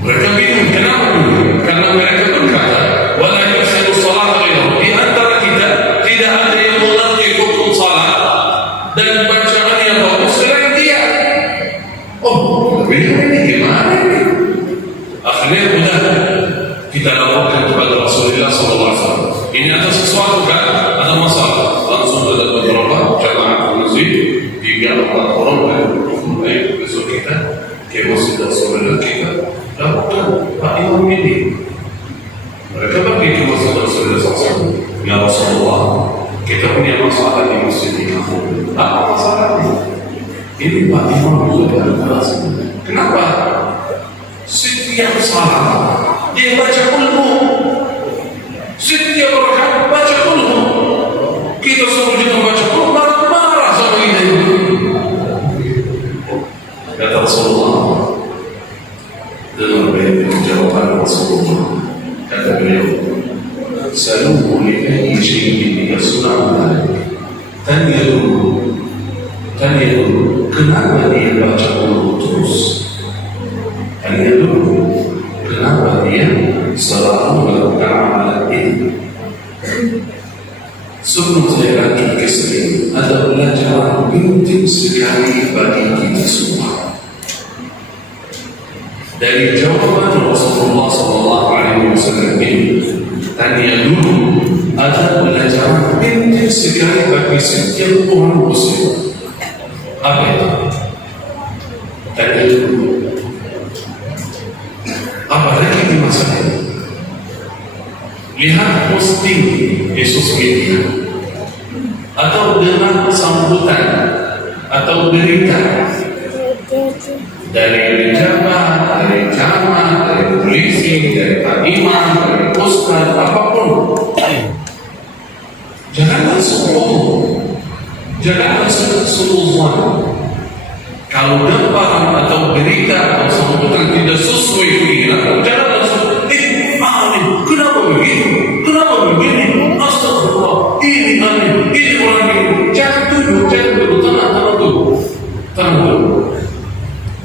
Mereka bingung, kenapa? Karena mereka berkata, wala yusiru salat ghairuh. Di antara kita tidak ada yang mengerti hukum salat dan bacaan yang bagus selain dia. Beliau ini gimana ini? Akhirnya udah kita laporkan kepada Rasulullah SAW. Ini ada sesuatu kan? Ada masalah. Langsung ada beberapa jamaah masjid, 3-4 orang baik besok kita, sudah saudara kita, lakukan Pak Imam ini. Mereka bagi ke saudara-saudara SAW. Ya Rasulullah, kita punya masalah di masjid ini. Apa masalahnya? Ini Pak Imam juga berkeras. Kenapa? Setiap salat dia baca kulhu. Setiap rakaat baca kulhu. Kita suruh dia membaca kulhu, marah-marah sama kita itu. Kata Rasulullah, dengar baik jawaban Rasulullah. Kata beliau, saluhu li ayyi syai'in yasna'u dhalik. Tanya dulu, kenapa dia baca kulhu terus? Tanya dulu, kenapa dia selalu melakukan amalan ini? Sebelum saya lanjut ke sini, ada pelajaran penting sekali bagi kita semua. Dari jawaban Rasulullah SAW ini, tanya dulu, ada pelajaran penting sekali bagi setiap orang muslim. Apa itu? Tanya dulu. Apalagi di masa ini, lihat posting di sosial media atau dengar sambutan atau berita dari pejabat, dari camat, dari polisi, dari imam, dari ustaz, apapun. Jangan langsung ngomong, jangan langsung suzon. Kalau gambar atau berita atau sambutan tidak sesuai dengan, jangan langsung kenapa begitu? Kenapa begini? Astagfirullah, ini aneh, ini orang ini. Jangan tuduh, tenang dulu.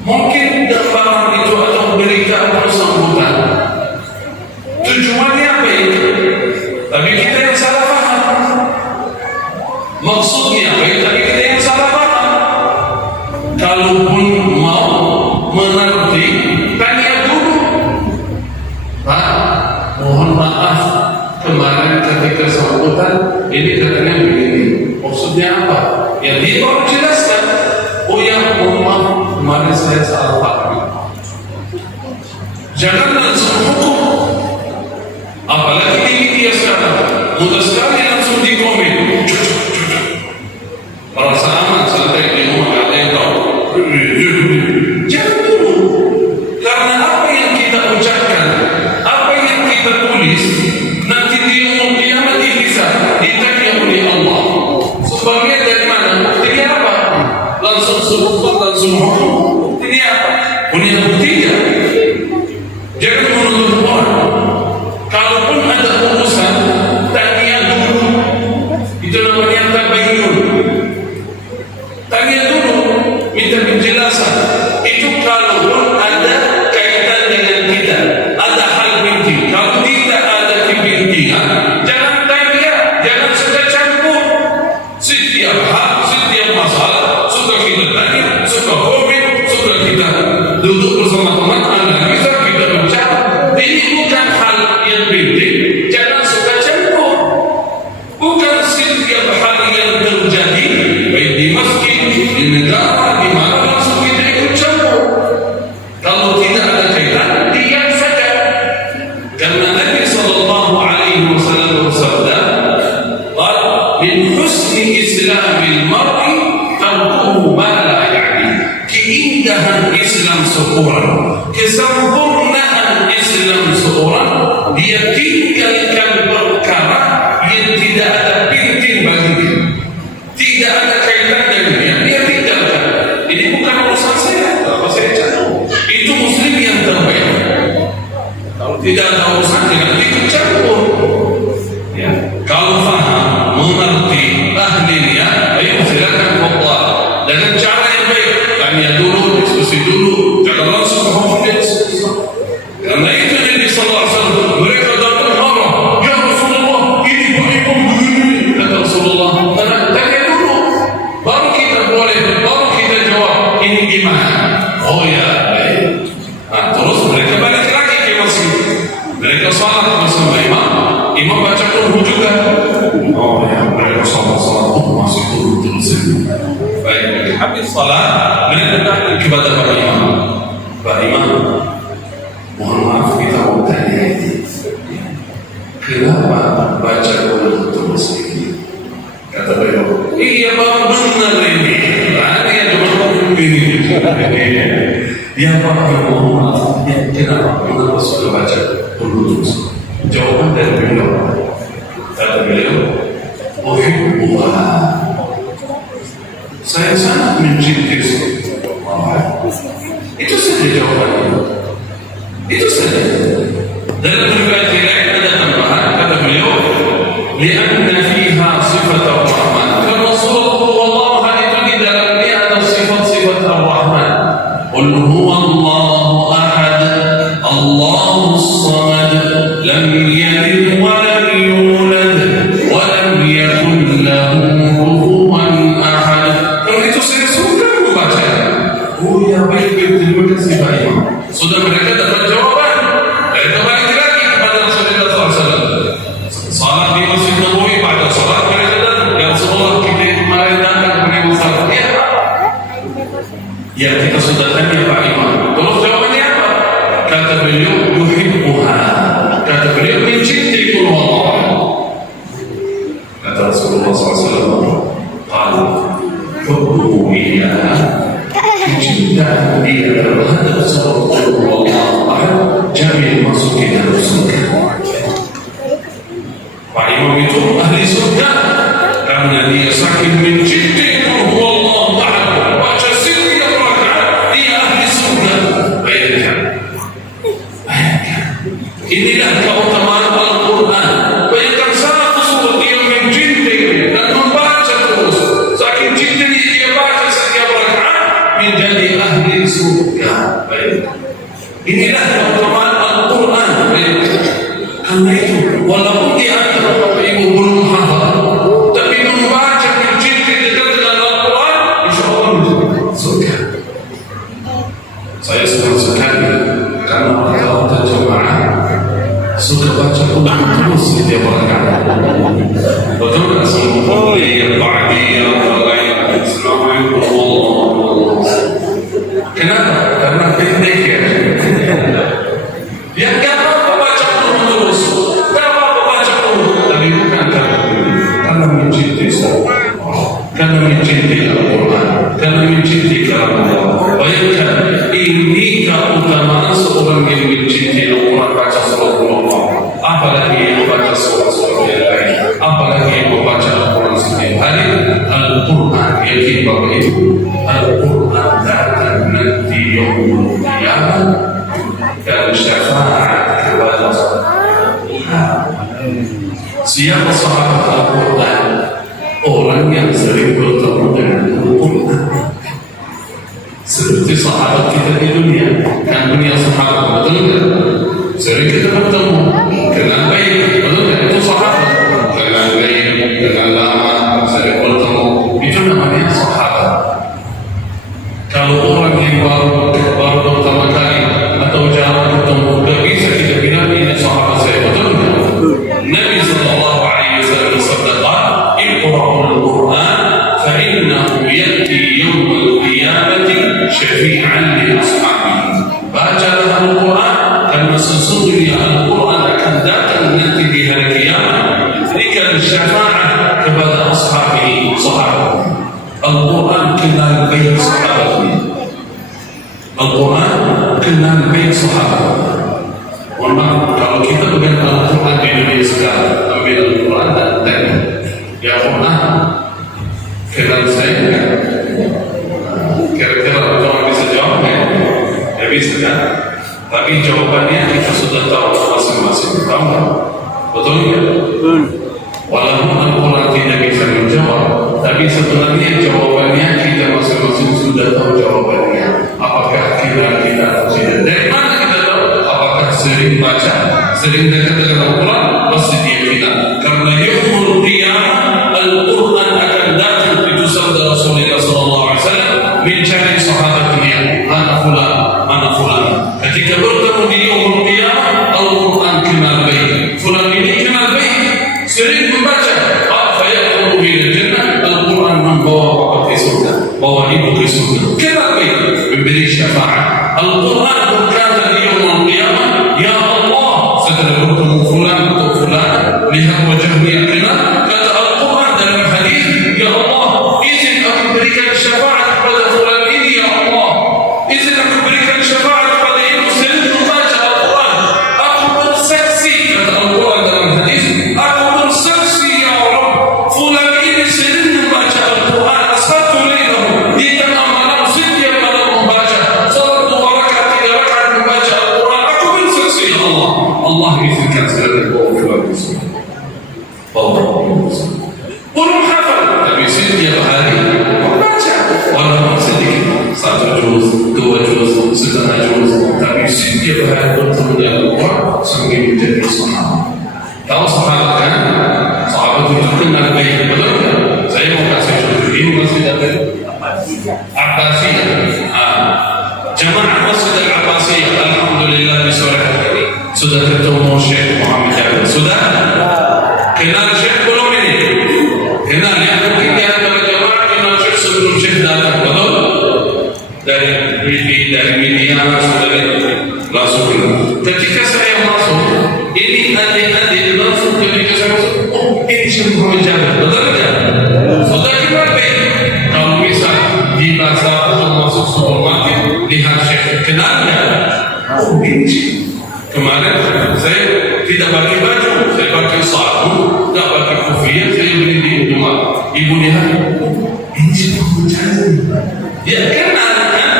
Mungkin gambaran itu atau berita atau sambutan tujuannya apa itu? Tapi kita yang salah paham. Maksudnya apa itu? Tapi kita yang salah paham. Kalaupun mau mengerti, tanya dulu. Pak, mohon maaf, kemarin ketika sambutan ini katanya begini. Maksudnya apa? Ya dia baru jelaskan. Oh ya, mohon maaf, kemarin saya salah paham. Jangan langsung hukum. Apalagi di media sekarang, mudah sekali langsung di komen. Merasa aman, santai di rumah, ada yang tahu. Jangan dulu. Karena apa yang kita ucapkan, apa yang kita tulis, nanti di umur kiamat dihisab, ditanya oleh Allah. Sebagian dari mana? Buktinya apa? Langsung sebut, langsung hukum. Buktinya apa? Punya buktinya. Jangan menuntut orang. Kalaupun ada urusan, tanya dulu. Itu namanya tabayyun. Tanya dulu, minta penjelasan. Itu kalaupun ada kaitan dengan kita, ada hal penting. Kalau tidak ada kepentingan, jangan tanya, jangan suka campur. Setiap hal, setiap masalah, suka kita tanya, suka komen, suka kita duduk bersama teman, analisa, kita bicara. Ini bukan hal yang penting. Jangan suka campur. Bukan setiap hal yang terjadi, baik di masjid, di negara, di mana langsung kita ikut campur. Kalau tidak ada kaitan, diam saja. Karena Nabi SAW bersabda, min husni islamil mar'i tarkuhu ma la ya'ni. Keindahan Islam seorang, kesempurnaan Islam seorang, dia tinggalkan perkara yang tidak ada penting baginya, tidak ada kaitan dengannya, dia tinggalkan. Ini bukan urusan saya, apa saya campur. Itu muslim yang terbaik. Kalau tidak ada urusan dengan ikut campur. Ya, kalau faham, mengerti, ahlinya, ayo silakan khutbah dengan cara yang baik. Tanya dulu, diskusi dulu, jangan langsung ngomong diskusi. Karena itu Nabi sallallahu alaihi wasallam, mereka datang marah, ya Rasulullah, ini Pak Imam begini. Kata Rasulullah, tanya dulu, baru kita boleh, baru kita jawab, ini gimana? Oh ya, baik. Nah, terus mereka balik lagi ke masjid. Mereka salat bersama imam, imam baca kulhu juga. Oh ya, mereka salat masih turun terus. Baik, habis salat menegakkan kepada Pak Imam. Pak Imam, mohon maaf kita mau tanya ini, kenapa baca Quran terus ini? Kata beliau, iya Pak, benar ini. Ada yang cuma ini. Dia Pak, mohon maaf, kenapa sudah baca Quran terus? Jawaban dari beliau, kata beliau, uhibbuha, saya sangat mencintai Allah. Itu saja jawabannya. Itu saja. Dalam riwayat lain ada tambahan, kata beliau, li'anna fiha sifat ar-Rahman. Karena surah Allah itu di dalamnya ada sifat-sifat ar-Rahman. Qul huwallahu ahad, Allahus samad, lam yalid wa lam yulad wa lam yakul lahu kufuwan ahad. Kalau itu saya suka membaca. Oh ya baik, terima kasih Pak Imam. Sudah mereka dapat jawaban. Mereka balik lagi kepada Rasulullah SAW. Salat di Masjid Nabawi, pada salat mereka datang. Dan seolah kita kemarin datang kepada masalah. Ya kita sudah tanya Pak Imam. Terus jawabannya apa? Kata beliau, yuhibbuha. Kata beliau, mencintai Allah. Kata Rasulullah SAW, qala hubbuhu iyyaha, kecintaan dia terhadap seorang Allah jamin masuk ke dalam surga. Pak Imam itu ahli surga karena dia saking mencintai Allah, baca setiap rakaat dia ahli surga. Bayangkan, inilah keutamaan Al-Quran. Bayangkan satu surat dia mencintai dan membaca terus. Saking cinta dia baca setiap rakaat menjadi ahli surga. Bayangkan, inilah keutamaan Al-Quran. Karena itu, walaupun di antara Bapak Ibu belum hafal, tapi membaca mencintai dekat dengan Al-Quran, insya Allah menjadi surga. Saya senang sekali karena Allah jemaah suka baca Quran terus setiap rakaat. Betul tak semua yang ba'diyah wa Assalamualaikum. Kenapa? Karena pendek ya. Dia enggak apa-apa baca Quran terus, enggak apa-apa baca Quran, tapi bukan karena mencintai Allah, karena mencintai Al-Quran, karena mencintai kalam Allah. Bayangkan, ini keutamaan seorang yang mencintai Al-Quran baca surah Allah. Apalagi yang baca surah-surah yang lain, apalagi yang membaca Al-Quran setiap hari. Al-Quran yakin Bapak Ibu, Al-Quran datang nanti yaumul qiyamah dan syafaat kepada siapa sahabat Al-Quran? Orang yang sering bertemu dengan Al-Quran. Seperti sahabat kita di dunia, kan dunia sahabat, betul tak? Sering kita bertemu, kenal baik, betul tak? Itu sahabat, kenal baik, kenal lama, sering bertemu, itu namanya sahabat. Kalau orang yang baru pertama kali atau jarang bertemu, tidak bisa kita bilang ini sahabat saya, betul tak? Nabi SAW bersabda, "Iqra'ul Quran, fa innahu ya'ti yawmal qiyamati syafi'an li ashabihi." Bacalah Al-Quran karena sesungguhnya Al-Quran akan datang nanti di hari kiamat berikan syafaat kepada ashabihi, sahabat. Al-Quran kenal baik sahabatnya. Al-Quran kenal baik sahabat. Mohon maaf, kalau kita dengan Al-Quran di dunia sekarang, ambil Al-Quran dan tanya, ya Quran, kenal saya enggak? Kira-kira orang bisa jawab ya? Ya bisa kan? Tapi jawabannya kita sudah tahu masing-masing. Tahu tak? Betul ya? Walaupun Al-Quran tidak bisa menjawab, tapi sebenarnya jawabannya kita masing-masing sudah tahu jawabannya. Apakah kita tidak? Dari mana kita tahu? Apakah sering baca, sering dekat dengan Al-Quran? Pasti dia kita. Karena yaumul qiyamah Al-Quran akan datang, itu sabda Rasulullah SAW, mencari sahabatnya, mana fulan. Ketika bertemu di yaumul qiyamah, Al-Quran kenal baik. Fulan ini kenal baik, sering membaca. Al-Quran membawa bapak ke surga, bawa ibu ke Al-Quran berkata di yaumul qiyamah, ya Allah, setelah bertemu fulan atau fulan, lihat wajahnya kelak, kata Al-Quran dalam hadis, ya Allah, izin aku berikan syafaat kepada fulan ini, ya Allah, izin aku berikan syafaat kepada ini, sering membaca Al-Quran, aku bersaksi, kata Al-Quran dalam hadis, aku bersaksi, ya Allah, fulan ini sering membaca Al-Quran, satu lailah di tengah malam setiap malam membaca salat 2 rakaat 3 rakaat membaca Al-Quran, aku bersaksi, ya Allah, Allah izinkan segala fulan itu. Belum hafal, tapi setiap hari membaca, walaupun sedikit, 1 juz, 2 juz, setengah juz, tapi setiap hari bertemu dengan Al-Quran sampai menjadi sahabat. Tahu sahabat kan? Sahabat itu kenal baik, betul kan? Saya mau kasih contoh ini masjid Abbasiyah. Jemaah Masjid Al-Abbasiyah, alhamdulillah di sore hari ini sudah ketemu Syekh Muhammad Jabir. Sudah? Kenal Syekh belum ini? Kenal ya? Mungkin di antara jemaah kenal Syekh sebelum Syekh datang, betul? Dari TV, dari media, sudah langsung kenal. Ketika saya masuk, ini adik-adik langsung ketika saya masuk, oh ini Syekh Muhammad Jabir, betul kan? Sudah kenal baik. Kalau misal di pasar atau masuk supermarket, lihat Syekh, kenalnya, oh ini Syekh. Kemarin saya tidak pakai baju, saya pakai sarung, tidak pakai kopiah, saya beli di rumah. Ibu lihat, ini Syekh Muhammad. Ya kenal kan?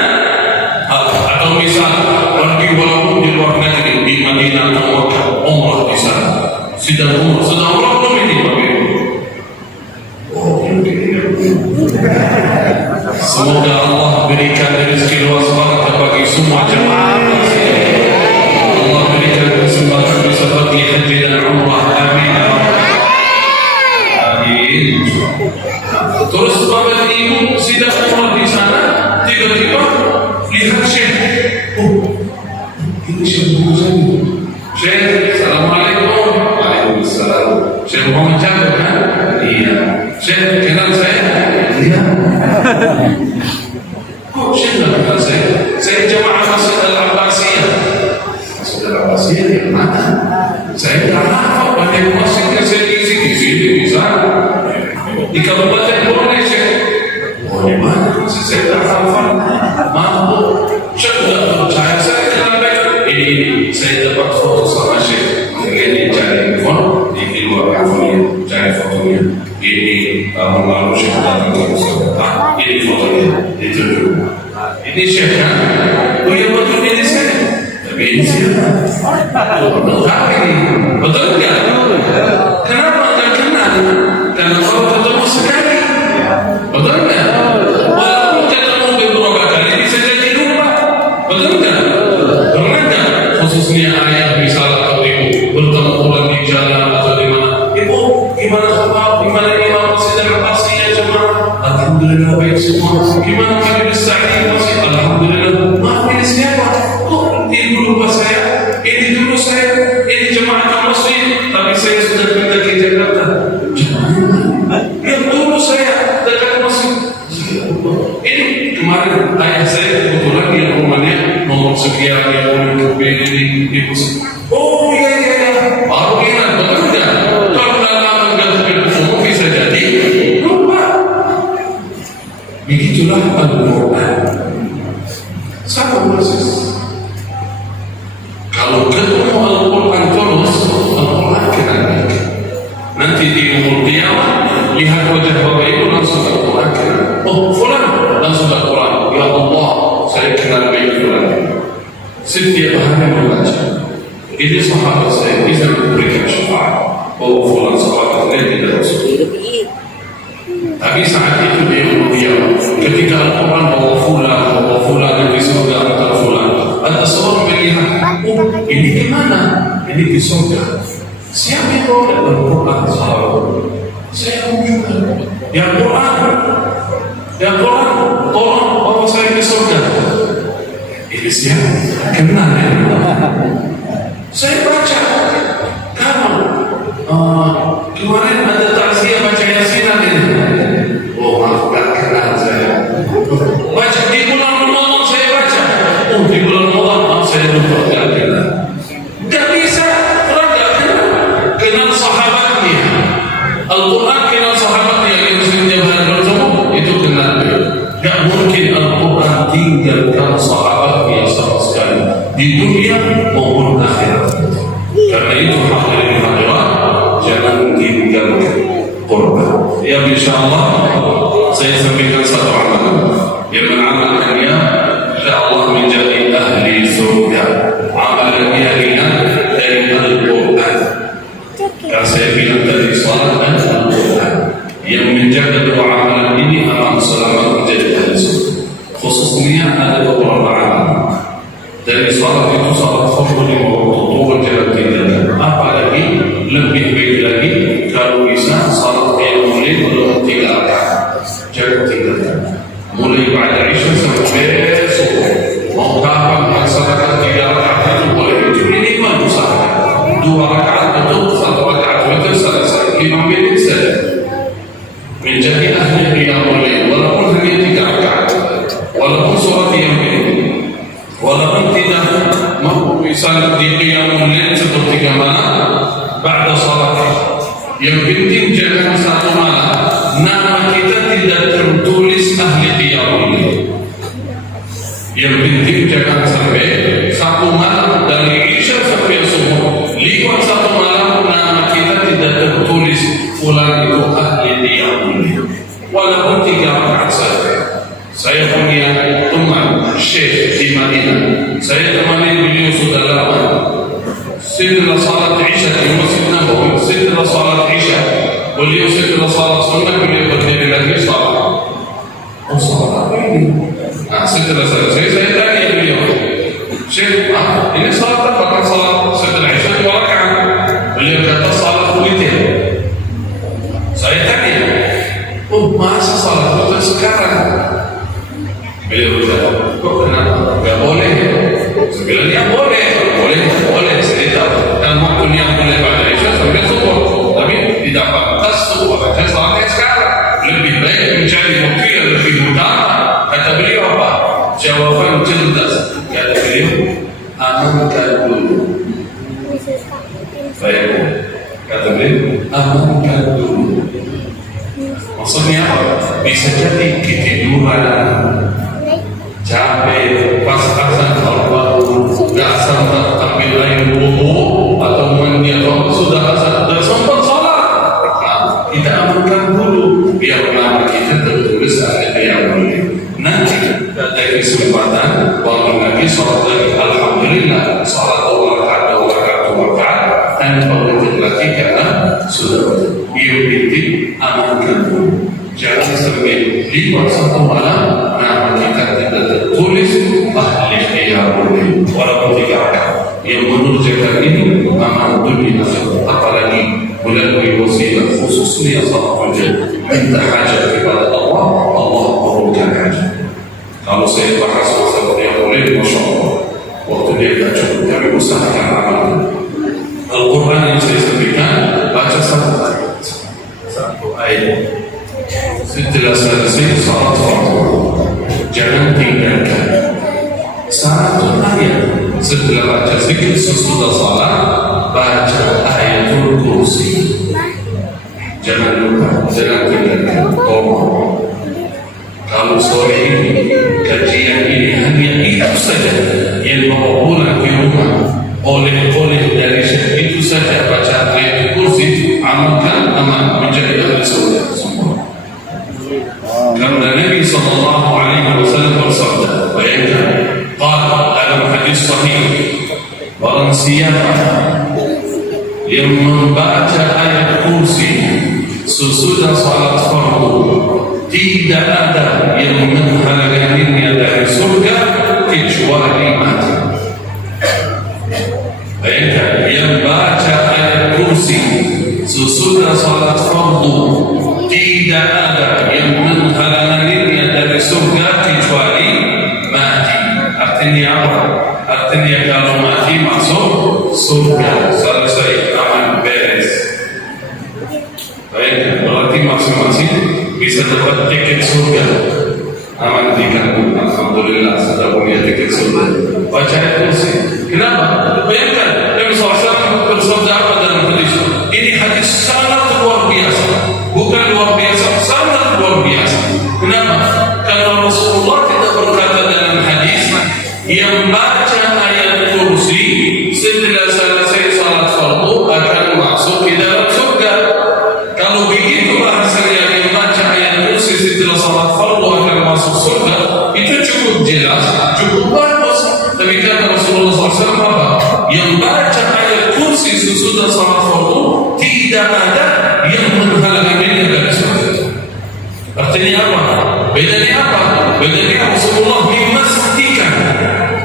Atau misal pergi walaupun di luar negeri, di Madinah atau Makkah, umrah di sana. Sudah umrah belum ini pakai? Oh, semoga Allah berikan rezeki luas barakah bagi semua jemaah. Allah berikan kesempatan bisa pergi haji dan umrah. Amin. Amin. Terus bapak ibu sudah umrah di sana, tiba-tiba lihat Syekh. Oh, ini Syekh Muhammad. Syekh, Assalamualaikum. Waalaikumsalam. Syekh Muhammad Jabir kan? Iya. Syekh kenal saya? Iya. Oh, Syekh kenal saya? Saya jemaah Masjid Al-Abbasiyah. Masjid Al-Abbasiyah di mana? Saya tidak hafal banyak masjid yang saya isi di sini bisa. Di Kabupaten Borneo, Syekh. Oh, di mana? Saya tidak hafal. Maaf, Syekh tidak percaya saya kenal baik. Ini saya dapat foto sama Syekh. Ini cari handphone di luar handphone, cari fotonya. Ini tahun lalu Syekh datang ke Jakarta. Ini fotonya, itu dulu. Ini Syekh kan? Oh ya betul ini saya. Tapi ini siapa? Betul ini, betul nggak? Kenapa nggak kenal? Karena kalau ketemu sekali, betul nggak? Walaupun ketemu beberapa kali, ini saja di rumah, betul nggak? Pernah nggak? Khususnya ayah misal atau ibu bertemu orang di jalan atau di mana? Ibu, gimana kabar? Gimana imam Masjid Al-Abbasiyah jemaah? Alhamdulillah baik semua. Gimana majelis sa'id masih? Alhamdulillah. Maaf ini siapa? Kok ini lupa saya? Ini dulu saya. Ini jemaah masjid. Tapi saya sudah pindah ke Jakarta. Yang dulu saya dekat masjid. Ini kemarin ayah saya kebetulan dia rumahnya nomor sekian yang ini ibu. Oh iya. Baru ingat betul tidak? Kalau lama enggak ketemu bisa jadi lupa. Begitulah Al-Quran. Sama persis. Kalau ketemu Al-Quran terus, Al-Quran kenal baik. Nanti di umur qiyamah lihat wajah bapak ibu langsung Al-Quran kenal. Oh fulan langsung Al-Quran. Ya Allah, saya kenal baik fulan. Setiap hari membaca. Ini sahabat saya bisa memberikan syafaat bahwa fulan sahabat saya tidak masuk. Tapi saat itu dia ketika Al-Quran bahwa fulan di surga atau fulan, ada seorang melihat, oh ini di mana? Ini di surga. Siapa itu? Al-Quran sahabat. Saya juga. Ya Quran, tolong bawa saya di surga. Ini siapa? Kenal ya? Saya baca. Kamu kemarin ada takziah baca Yasinan ini. Oh maaf, gak kenal saya. Baca di bulan Ramadan saya baca. Oh di bulan saya lupa gak kenal. Gak bisa, orang gak kenal sahabatnya. Al-Quran kenal sahabatnya yang muslimnya beragama itu kenal. Gak mungkin Al-Quran tinggalkan sahabatnya sama sekali di dunia maupun akhirat. Karena itu hadirin hadirat, jangan tinggalkan Quran. Ya insyaallah saya sampaikan satu amalan yang mengamalkannya insyaallah menjadi ahli surga. Amalannya ringan dari Al-Quran. Yang saya bilang dari salat dan Al-Quran yang menjaga dua amalan ini akan selamat menjadi ahli surga. Khususnya ada beberapa amalan. Dari salat itu salat fardu 5 waktu turun jalan tinggalkan. Apalagi lebih baik lagi kalau bisa salat yang mulai belum 3 rakaat jangan tinggalkan. Mulai pada Isya sampai subuh. Mau kapan melaksanakan 3 rakaat itu boleh, itu minimal usahakan 2 rakaat betul, 1 rakaat betul selesai 5 menit saja. Menjadi ahli qiyamul lail walaupun hanya 3 rakaat, walaupun sholat yang pendek, walaupun tidak mampu misal di qiyamul lail sepertiga malam ba'da salat. Yang penting jangan satu malam nama kita tidak tertulis ahli qiyamul lail. Yang penting jangan sampai satu malam dari Isya sampai subuh lewat satu malam nama kita tidak tertulis fulan itu ahli qiyamul lail walaupun 3 rakaat saja. Saya punya teman Syekh di Madinah. Saya temani beliau sudah lama. Setelah salat Isya di Masjid Nabawi, setelah salat Isya, beliau setelah salat sunnah beliau berdiri lagi salat. Oh salat apa ini? Nah setelah selesai saya tanya beliau, Syekh, ini salat apa? Kan salat setelah Isya 2 rakaat. Beliau kata salat witir. Saya tanya, oh masa salat witir sekarang? Beliau berkata, kok kenapa? Gak boleh. Sebenarnya boleh. Saya tahu. Dan waktunya mulai pada Isya sampai subuh. Tapi tidak pantas subuh. Saya salatnya sekarang. Lebih baik mencari waktu yang lebih mudah. Kata beliau apa? Jawaban cerdas. Kata beliau, amankan dulu. Baik. Kata beliau, amankan dulu. Maksudnya apa? Bisa jadi ketiduran. Capek pas azan al-baru gak sempat ambil air wudu atau mandi atau sudah azan dan sempat salat. Nah, kita amankan dulu biar nama kita tertulis ada yang boleh. Nanti ada kesempatan bangun lagi salat lagi alhamdulillah salat 2 rakaat tanpa wajib lagi karena sudah yang penting amankan dulu. Jangan sampai lewat satu malam nama kita tidak tertulis ahli qiyamul lail walaupun 3 rakaat. Yang mengerjakan ini amal dunia apalagi melalui wasilah khususnya salat wajib minta hajat kepada Allah, Allah kabulkan hajat. Kalau saya bahas masalah qiyamul lail, masya Allah waktu dia tidak cukup, kami usahakan amal. Al-Quran yang saya sampaikan baca satu ayat. Setelah selesai salat fardu, jangan tinggalkan satu ayat. Setelah baca zikir sesudah salat, baca ayatul kursi. Jangan lupa, jangan tinggalkan. Tolong. Kalau sore ini kajian ini hanya itu saja yang bawa pulang ke rumah oleh dari syekh itu saja baca ayatul kursi, amalkan aman menjadi ahli surga semua. Karena Nabi sallallahu alaihi wasallam bersabda, bayangkan, qala dalam hadis sahih, barang siapa yang membaca ayat kursi sesudah salat fardu, tidak ada yang menghalanginya dari surga kecuali mati. Bayangkan, yang baca ayat kursi sesudah salat fardu, tidak ada yang menghalanginya dari surga kecuali mati. Artinya apa? Artinya kalau mati masuk surga, selesai, aman, beres. Baik, berarti masing-masing bisa dapat tiket surga. Aman di kandung, alhamdulillah sudah punya tiket surga. Baca ayat kursi. SAW apa? Yang baca ayat kursi sesudah salat fardu tidak ada yang menghalangi dia dari surga. Artinya apa? Bedanya apa? Bedanya Rasulullah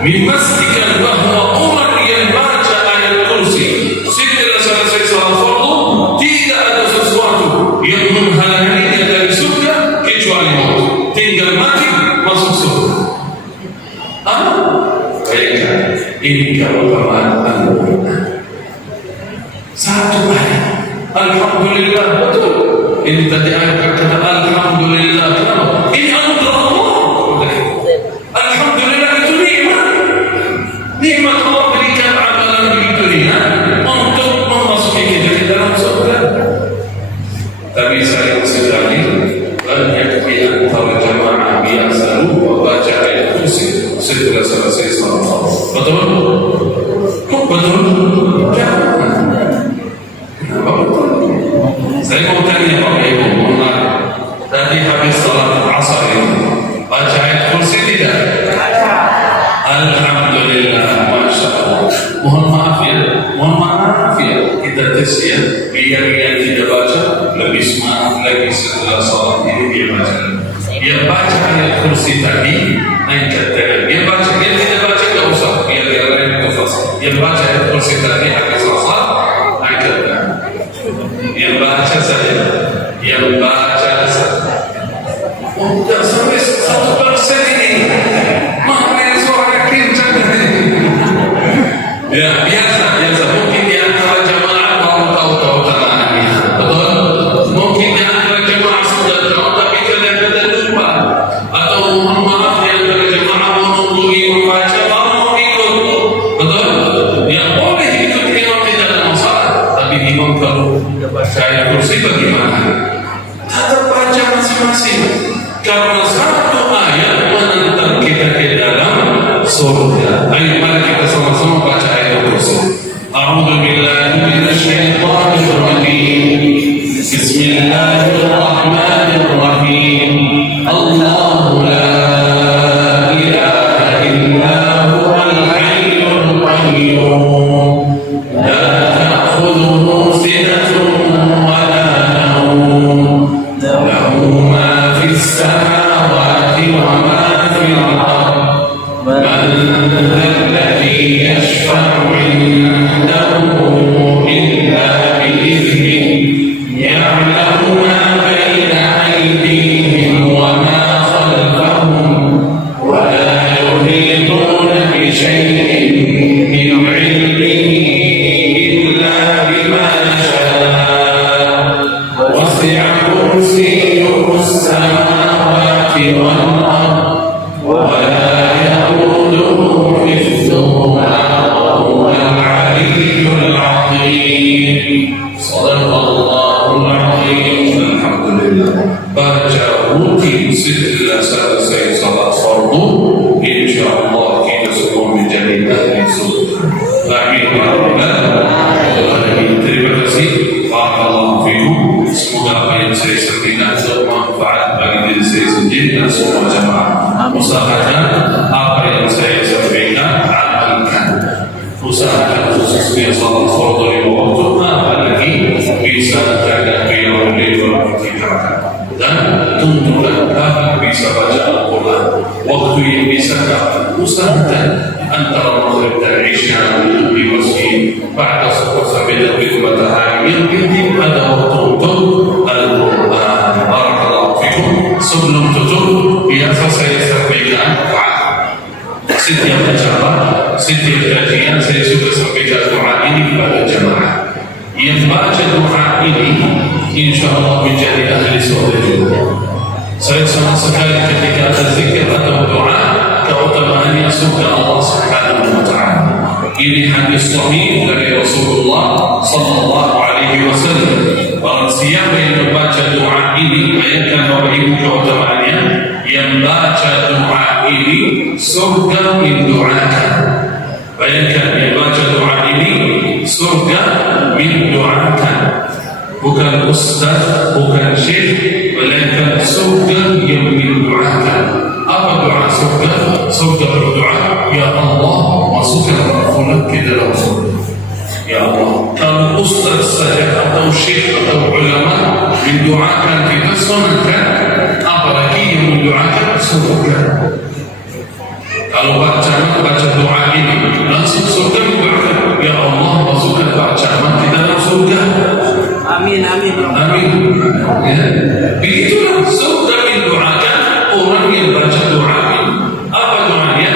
memastikan bahwa umat yang baca ayat kursi setelah selesai salat fardu tidak ada sesuatu yang menghalangi dia dari surga kecuali maut. Tinggal mati masuk surga. Bayangkan ini keutamaan Al-Quran. Satu ayat. Alhamdulillah, betul. Ini tadi ayat berkata Alhamdulillah. Kenapa? Ini anugerah Allah. Alhamdulillah itu nikmat. Nikmat Allah berikan amalan begitu ringan untuk memasuki kita ke dalam surga. Tapi saya sekali banyak di antara jamaah biasa lupa baca ayat kursi setelah selesai salat fardu. Betul? Betul? Jangan. Kenapa betul? Saya mau tanya Bapak Ibu, tadi habis salat asar ini baca ayat kursi tidak? Alhamdulillah, Masya Allah. Mohon maaf ya, kita tes ya, biar yang tidak baca lebih semangat lagi setelah salat ini dia baca. Dia baca ayat kursi tadi, angkat tangan. Dia baca, dia tidak baca tidak usah, biar dia lain itu fasih. Dia baca ayat kursi tadi habis salat, angkat tangan. Dia baca saja, dia baca saja. Tidak sampai 1% ini. Mana suara kencang ini? Ya biasa. Mungkin di antara jamaah baru tahu tentang betul. Mungkin di antara jamaah sudah tahu tapi kadang-kadang lupa. Atau mohon maaf di antara jamaah menunggu membaca baru mau ikut. Betul. Yang boleh ikut imam tidak ada masalah. Tapi imam kalau baca ayat kursi bagaimana? Tetap baca masing-masing. Karena satu ayat menentang kita ke dalam surga. Ayo mari kita sama-sama baca ayat kursi. A'udzu billahi minasyaitonir rajim. Bismillahirrahmanirrahim. Allahu la ilaha illa huwal hayyul qayyum. La ta'khudhuhu sinatun wa la nawm. Lahu ma fis samawati wa ma fil ardh. Man alladhi yashfa'u 'indahu illa bi'idhnihi. Ya'lamu ma bayna aydihim wa ma khalfahum wa la yuhituna bi shay'in min 'ilmihi illa bima sha'a. Wasi'a kursiyyuhu as-samawati wal ardh wa la ya'uduhu hifdhuhuma wa huwal 'aliyyul 'azim. Shadaqallahul 'azim. Alhamdulillah. Baca rutin setelah selesai salat fardu, insyaallah kita semua menjadi ahli surga. Amin. Terima kasih. Barakallahu fikum. Semoga apa yang saya sampaikan bermanfaat bagi diri saya sendiri dan semua jamaah. Usahakan apa yang saya sampaikan amalkan. Usahakan khususnya salat fardu lima waktu, apalagi bisa menjaga qiyamul lail dan tuntunan bahkan bisa baca Al-Quran. Waktu yang bisa usahakan antara maghrib dan isya di masjid pada subuh sampai terbit matahari. Yang penting ada waktu untuk Al-Quran. Barakallahu fikum. Sebelum tutup, biasa saya sampaikan setiap acara, setiap kajian saya sudah sampaikan doa ini kepada jamaah. Yang baca doa ini insyaallah menjadi ahli surga juga. Saya sama sekali ketika ada zikir atau doa keutamaannya surga Allah Subhanahu wa taala. Ini hadis sahih dari Rasulullah sallallahu alaihi wasallam. Barang siapa yang membaca doa ini, bayangkan Bapak Ibu keutamaannya, yang baca doa ini surga mendoakan. Bayangkan yang baca doa ini surga mendoakan. Bukan ustaz, bukan syekh, melainkan surga yang mendoakan. Apa doa surga? Surga berdoa, ya Allah masukkan surga, kita dalam surga. Ya Allah, kalau ustaz saja atau syekh atau ulama mendoakan kita sunatkan, apalagi yang mendoakan surga. Kalau Pak Camat baca doa ini langsung surga mendoakan, ya Allah masukkan Pak Camat di dalam surga. Amin, amin. Amin. Ya. Begitulah surga mendoakan orang yang baca doa ini. Apa doanya?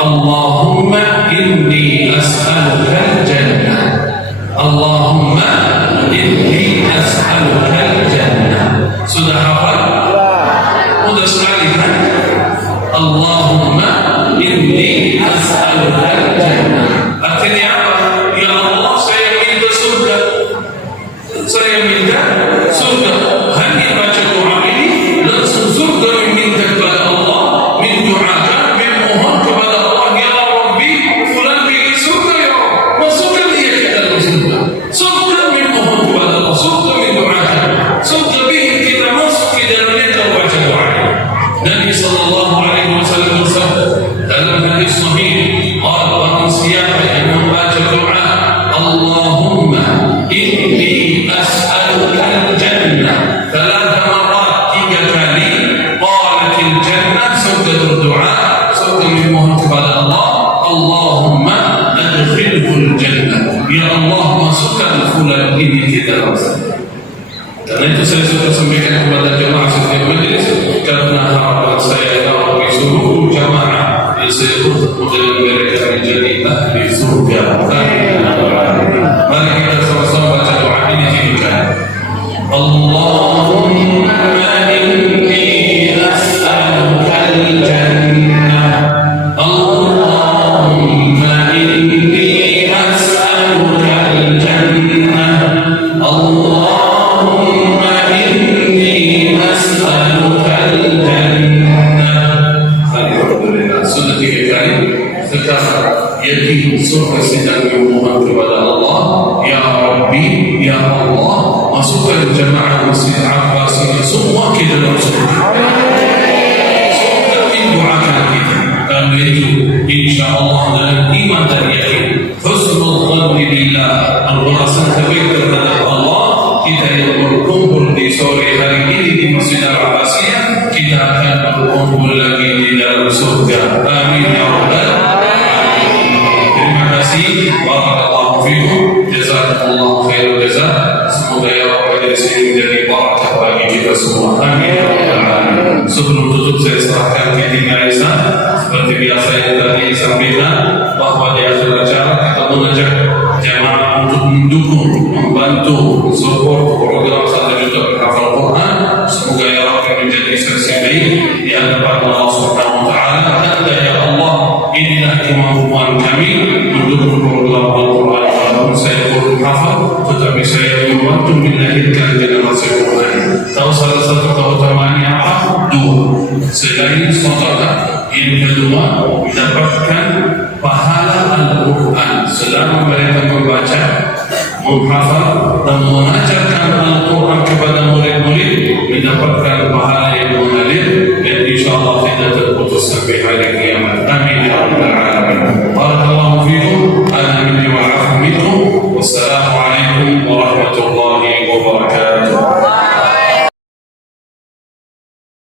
Allahumma inni as'aluka al-jannah. Allahumma inni as'aluka al-jannah. Sudah hafal? Mudah sekali kan? Allahumma inni as'aluka al-jannah. Artinya apa? Ya Allah, saya minta surga. Saya minta surga. Hanya baca doa ini langsung surga meminta kepada Allah, mendoakan, memohon kepada Allah, ya Rabbi, fulan pilih surga ya, masukkan dia ke dalam surga. Surga memohon kepada Allah, surga mendoakan, surga bikin kita masuk ke dalamnya kalau baca doa ini. Nabi sallallahu alaihi wasallam bersabda dalam hadis sahih, barang siapa yang membaca doa Allahumma inni as'aluka al-jannah 3 marat, 3 kali, qalatil jannah, surga berdoa, surga memohon kepada Allah, Allahumma adkhilhul jannah, ya Allah masukkan fulan ini ke dalam surga. Karena itu saya sudah sampaikan kepada jemaah setiap majlis, karena harapan saya bagi seluruh jemaah yang saya untuk mereka menjadi ahli surga. Mari kita sama-sama baca doa ini 3 kali. Allahumma inni as'aluka al-jannah. Allahumma inni as'aluka al-jannah. Allahumma inni as'aluka al-jannah. Alhamdulillah, sudah 3 kali. Sekarang yakin surga sedang memohon kepada Allah, ya Rabbi, ya Allah, masukkan jemaah Masjid Abbasiyah semua ke dalam surga. Surga mendoakan kita. Karena itu insyaallah dengan iman dan yakin, husnul dhanni billah, merasa terbaik terhadap Allah, kita yang berkumpul di sore hari ini di Masjid Abbasiyah, kita akan berkumpul lagi di dalam surga. Amin ya rabbal alamin. Terima kasih. Barakallahu fikum. Jazakumullah khairul jazaa. Semoga ya Rabbal alamin menjadi barakah bagi kita semua. Amin ya rabbal alamin. Sebelum tutup saya serahkan ke Tina Isa. Seperti biasa yang tadi sampaikan bahwa di akhir acara kita mengajak jemaah untuk mendukung, membantu, support program 1 juta penghafal Quran. Semoga ya Rabbi menjadi saksi baik di hadapan Allah Subhanahu wa taala. Anda ya Allah, inilah kemampuan kami mendukung program Al-Quran. Walaupun saya belum hafal, tetapi saya membantu melahirkan generasi Quran. Tahu salah satu keutamaannya apa? 2. Selain saudara, yang kedua mendapatkan pahala Al-Quran selama mereka membaca, menghafal dan mengajarkan Al-Quran kepada murid-murid, mendapatkan pahala